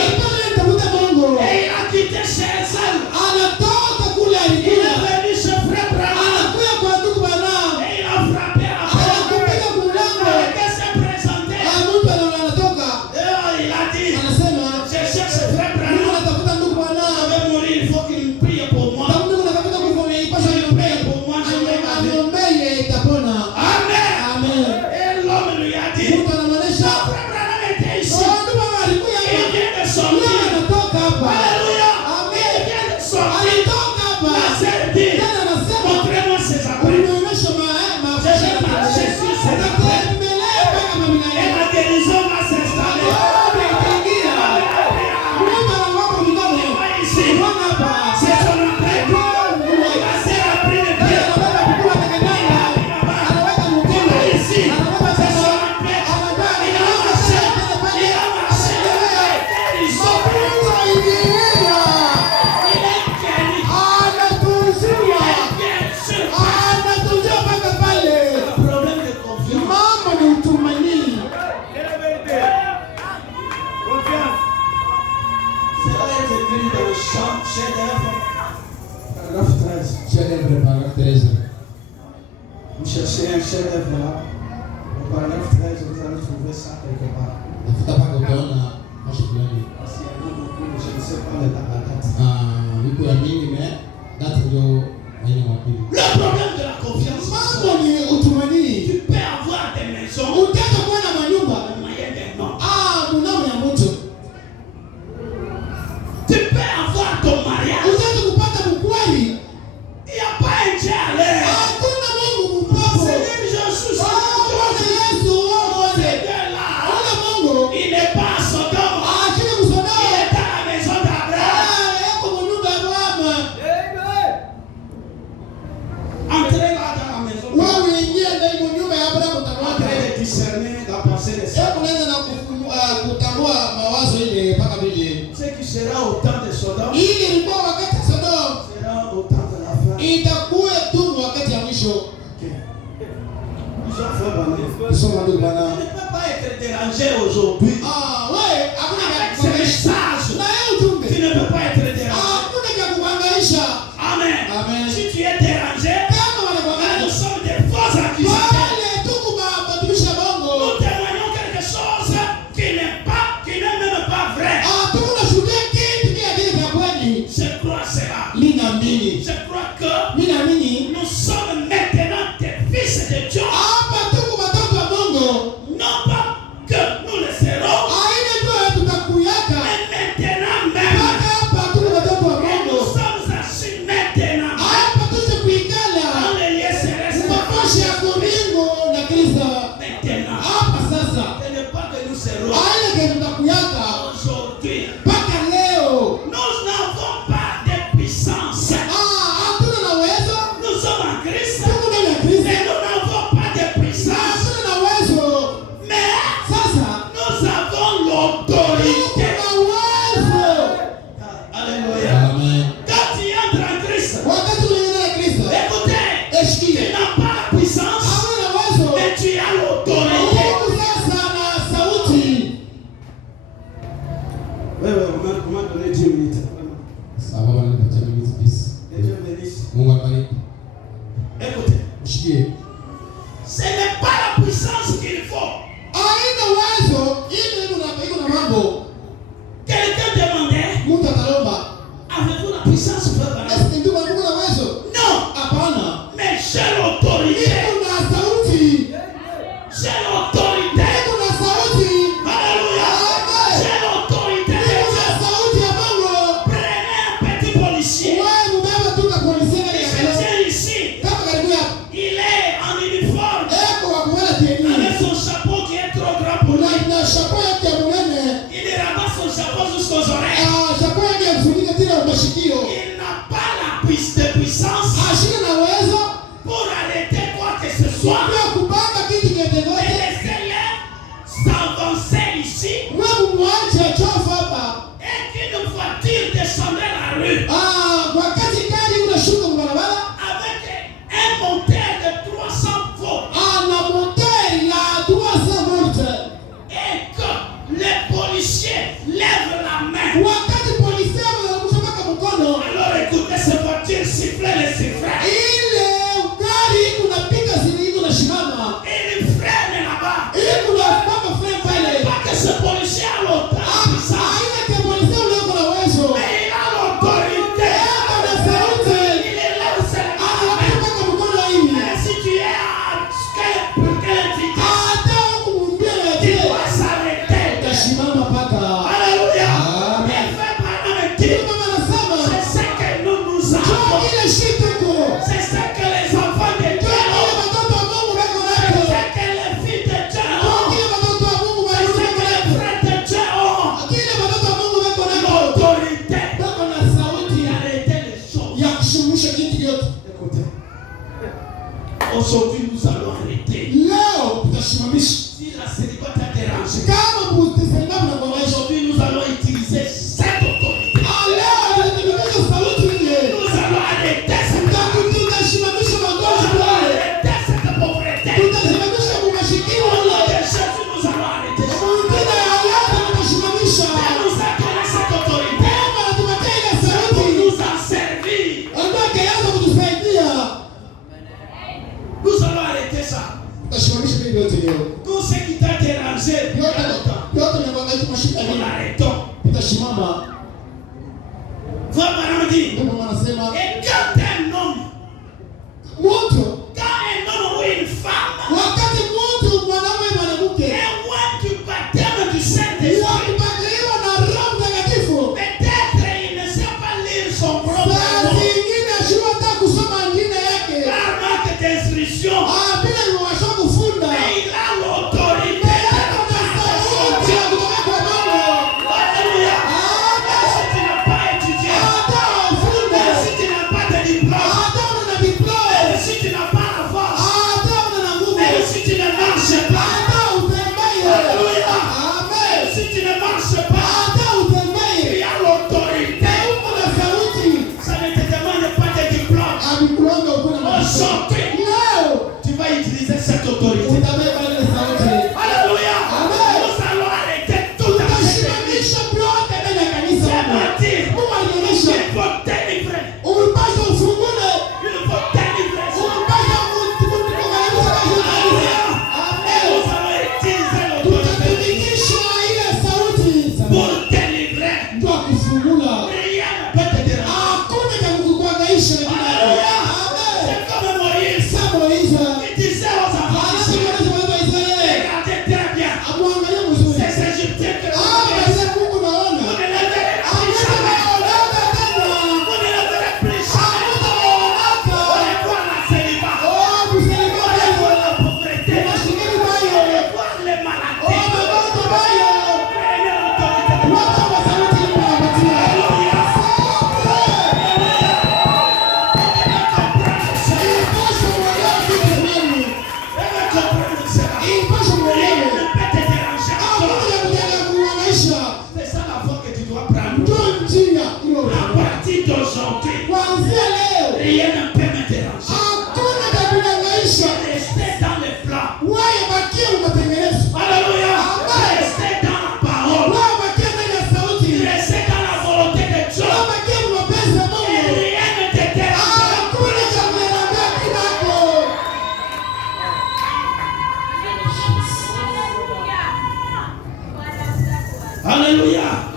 Tafuta Mungu. Et il a quitté chez elle. Anatoka kule Il alikuwa. est venu chez Frère Branham. Anakuja kwa ndugu bana. Et il a frappé à la porte. Anakupiga mlango. Et qu'est-ce qu'il s'est présenté? Mtu anatoka. Et il a dit, Anasema, je cherche Frère "Mungu Branham. anatafuta ndugu bana." Je vais mourir, il faut qu'il prie pour moi. Kama Mungu anatafuta kufa ipasha niombee. Pour moi, je vais m'arrêter. Aniombee itapona. Amen. Amen. Et l'homme lui a dit, Mungu anamaanisha, Frère Branham était ici. ndugu bana alikuja Il hapa. vient de Leo sortir. anatoka hapa. Alléluia. Amen. Il vient de sortir. Alitoka hapa. La sœur dit, Tena anasema, montrez-moi ses appareils. "Unionyeshe mafuta Je vais marcher sur ses appareils. Nimelee mpaka mamina Et yangu." la guérison va s'installer. C'est son entrée. La sœur a pris le pied. Ici, c'est son entrée. Il a marché. Il a marché. Il sort. Il est guéri. Il est bien sûr. Le problème de confiance. C'est là que j'ai écrit dans le chant, chef-d'œuvre, paragraphe 13. Vous cherchez un chef-d'œuvre là, au paragraphe 13, vous allez trouver ça quelque part. Parce qu'il y a beaucoup, je ne sais pas la date. Le problème de la confiance, tu peux avoir des maisons, le moyen des noms. Tu peux avoir ton mariage. Il n'y a pas un Dieu à l'air. Seigneur Jésus, Seigneur là, il n'est pas à Sodome. Il est à la maison d'Abraham. Entrez là dans la maison. Entrez de discerner la pensée des saints. Ce qui sera au temps de Sodome sera au temps de la fin. itakuwa tu wakati ya mwisho. Ils ont fait banner. Kusoma ndugu Tu bana. ne peux pas être dérangé aujourd'hui. Wewe hakuna Avec ce message, na yeye ujumbe. tu ne peux pas être dérangé. Hakuna cha kuhangaisha. Amen. Amen. Si tu es dérangé, Kama nous wanakuhangaisha. sommes des faux accusateurs. Wale tuko mabadilisha bongo. Nous témoignons quelque chose qui n'est même pas vrai. Tunashuhudia kitu kile cha kweli. Je crois cela. Mimi naamini. Je crois que Mimi naamini. nous sommes maintenant des fils de Dieu. Hapa tuko watoto wa Mungu. Non pas que nous le serons, Aina tu tutakuyaka. mais maintenant même. Mpaka hapa tuko watoto wa Et nous Mungu. sommes assis maintenant Hapa tuko dans kuikala. les lieux célestes. Mafashi ya kumingo na Kristo. Maintenant. Hapa sasa. Ce n'est pas que nous serons. Aina ke tutakuyaka. Aujourd'hui, on m'a donné 10 minutes. Ça va aller pour 10 minutes bis. Dieu bénisse. Mungu abariki. Écoutez. Mshikie. Ce n'est pas la puissance qu'il faut. Haina uwezo ili iko na mambo. Quelqu'un demandait, Mtu atalomba, avez-vous la puissance pour faire? est-ce que ndio Mungu na uwezo? Non. Hapana. Mais j'ai l'autorité. Iko na sauti. J'ai l'autorité. Iko na sauti. Alléluia. Amen. J'ai l'autorité. Iko na sauti ya Mungu. Prenez un petit policier. Wewe mbeba tu ka polisi Il ndani se ya tient ici. kama karibu ya Il est en uniforme. eko wa kuwela tieni. Avec son chapeau qui est trop grand pour lui. Na chapeau yake ya munene. Il ramasse son chapeau jusqu'aux oreilles. Chapeau yake ya kufunika tena mashikio. Il n'a pas la puissance Ashika na uwezo pour arrêter quoi que ce soit. kwa kubanga kitu Et kitegote. laissez-les s'avancer ici. Wewe mwache chofa hapa. Et qu'une voiture descendait la rue. Wakati gari unashuka barabara Avec un moteur de 300 volts. na moteur ya 300 volts. Et que les policiers lèvent la main. Wakati polisi wanamshika mkono, Alors écoutez, cette voiture sifflait les sifflets. ile gari kunapika zili na shimama. Et il freine là-bas. Kuna baba frame pale. Pas que ce policier a l'autorité. Aina ke polisi ule kuna uwezo. Mais il a l'autorité. Ana sauti. Il est là où c'est la main. Anapika mkono hivi. Mais si tu es à quelle vitesse, Hata kumwambia tu yeye dois s'arrêter. tashimama paka. Alléluia. Amen. Et frère Branham dit, Mama anasema c'est ce que nous avons. ile shida ko. C'est ce que les enfants de Dieu Ile ont. watoto wa Mungu wako C'est nayo. ce que les filles de Dieu ont. Ile watoto wa Mungu C'est ce wako que les nayo. frères de Dieu ont. Ile watoto wa Mungu wako nayo. L'autorité Baba na sauti d'arrêter les choses. ya kushumusha kitu yote. Écoutez, aujourd'hui nous allons arrêter. Leo tutashimamisha. Si la célibataire a dérangé, Kama mtasema na kwa maisha. aujourd'hui nous allons utiliser cette autorité. Leo tunatumia sauti ile. Nous allons arrêter cette Tutashimamisha Nous magonjwa allons pale. arrêter cette pauvreté. Tutashimamisha kumashikio Au nom de ile. Jésus, nous allons arrêter. Mwingine hayata tutashimamisha. Elle nous a donné cette autorité Kama tupatie ile pour sauti. nous en servir. Ndio kianza kutusaidia. Nous allons arrêter ça. Tutashimamisha ile yote leo. Tout ce qui t'a dérangé, Yote ni kwa mashika nous ile. l'arrêtons. Tutashimama. Frère Branham dit, Ndio mama anasema et quand un homme ou une femme wakati mtu mwanaume mwanamke est loin du baptême du Saint-Esprit, wakipatiliwa na Roho Mtakatifu, peut-être il ne sait pas lire son propre saa nom. zingine ajua hata kusoma jina yake Par manque d'instruction, bila kuwasha kufunda, mais il a l'autorité. yako na sauti ya kutoka kwa Mungu. Alléluia. Amen. Si tu n'as pas étudié, Hata ufunde, si tu n'as pas de diplôme, hata una diploma, si tu n'as pas la force, hata una nguvu, même si tu ne marches pas, hata utembee. Alléluia. Amen. Si tu ne marches pas, Hata tu utembee. as l'autorité. Uko na sauti. Ça ne te demande pas de diplôme. Amekuanga uko na masomo. Aujourd'hui, Leo tu vas utiliser cette autorité. utabeba ile sauti. Alléluia. Amen. Nous allons arrêter tout à fait. Utashimamisha vyote ndani ya kanisa. C'est-à-dire, Mungu alionyesha il faut délivrer. ulipaswa ufungule, Il faut délivrer. ulipaswa kutukalisha kanisa. Amen. Nous allons utiliser l'autorité Tutatumikisha ile sauti pour délivrer. ndio kufungula. Rien ne peut te déranger. Hakuna cha kukuhangaisha. Alléluia. Amen. C'est comme Moïse. Sasa Moiza Il disait aux enfants d'Israël, anasema kwa Israeli, regardez très bien. amwangalie mzuri. Ces Égyptiens que vous Ah, connaissez, sasa Mungu vous naona. ne les verrez plus Hakuna jamais. maonaka tena. Vous ne les verrez plus jamais. Hakuna maonaka. Vous allez voir la célibat. Oh, Vous allez msaidia voir la pauvreté. Unashikiri Vous bayo. allez voir les Oh, maladies. magonjwa bayo. Prenez l'autorité de Dieu. Watu wa sauti ni wanapatia. Alléluia. Ilipaswa mwelewe kitu fulani. Comprenez cela. Ilipaswa Rien mwelewe. ne peut te déranger Hakuna encore. ya kutaka kuhangaisha. C'est ça la foi que tu dois prendre. Ndio njia hiyo. À partir d'aujourd'hui, Kuanzia leo rien ne peut me déranger. hakuna cha kuhangaisha. Restez dans le plan. Wewe bakia umetengenezwa. Alléluia. Amen. Restez dans la parole. Wewe bakia ndani ya sauti. Restez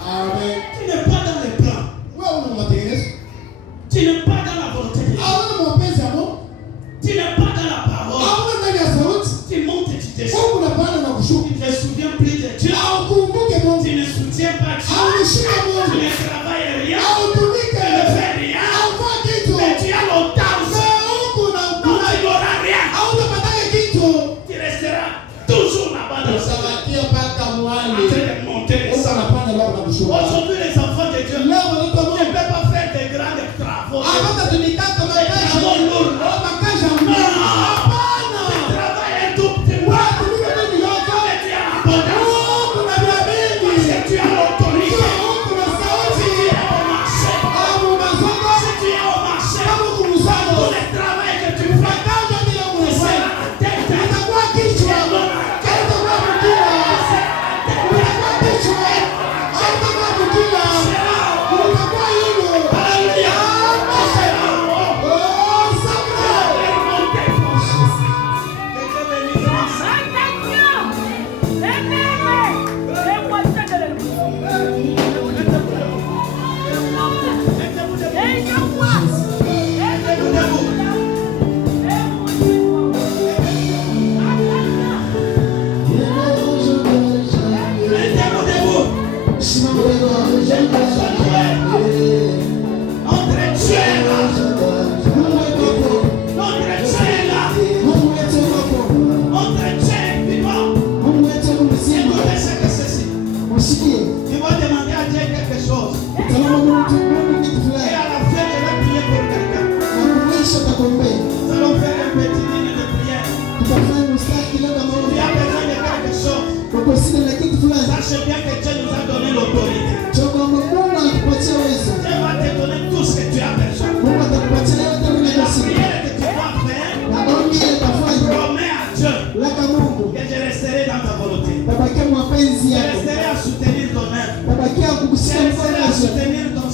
Amen. Tu n'es pas dans les plans. Wewe una matengenezo. Tu n'es pas dans la volonté de Dieu. Hauna mapenzi ya Mungu. Tu n'es pas dans la parole. Hauna ndani ya sauti. Tu montes et tu descends. Mungu unapanda na kushuka. Tu ne te souviens plus de Dieu. Haukumbuke Mungu. Tu ne soutiens pas Dieu. Haunishike Tu Mungu. ne travailles rien. Hautumike. Tu ne fais rien. Haufai kitu. Mais tu as l'audace. Mungu na Non, tu n'auras rien. hautapataka kitu. Tu resteras toujours là-bas dans sa Utabakia mpaka en mwali. train de monter les Mungu salles. anapanda leo na kushuka. Aujourd'hui, les enfants de Dieu Leo watoto wa ne Mungu peuvent pas faire des grands travaux. hapata tunikaka makazi. Travaux lourds. Makazi ya Mungu. Hapana. Travaille un tout petit peu. Watu ni nini yako? Mais tu as l'abondance. Mungu na vya Parce mingi. que tu as l'autorité. Mungu na Si sauti. tu es au marché, Amu mazoko. si tu es au marché, Kama kumsano. tout le travail que tu fais, Makazi ya bila c'est kumsano. la tête. Itakuwa kichwa. Haitakuwa mkia. Itakuwa kichwa. Haitakuwa mkia. Itakuwa hilo. Alléluia. Oh, sabra. Tu vas demander à Dieu quelque chose. Et à la fin, je vais prier pour quelqu'un. Nous allons faire un petit ligne de prière. Si tu as besoin de quelque chose, sache bien que Dieu nous a donné l'autorité. Dieu va te donner tout ce que tu as besoin. La prière que tu dois faire, promets à Dieu que je resterai dans ta volonté. Je resterai à soutenir ton œuvre. Je resterai à soutenir ton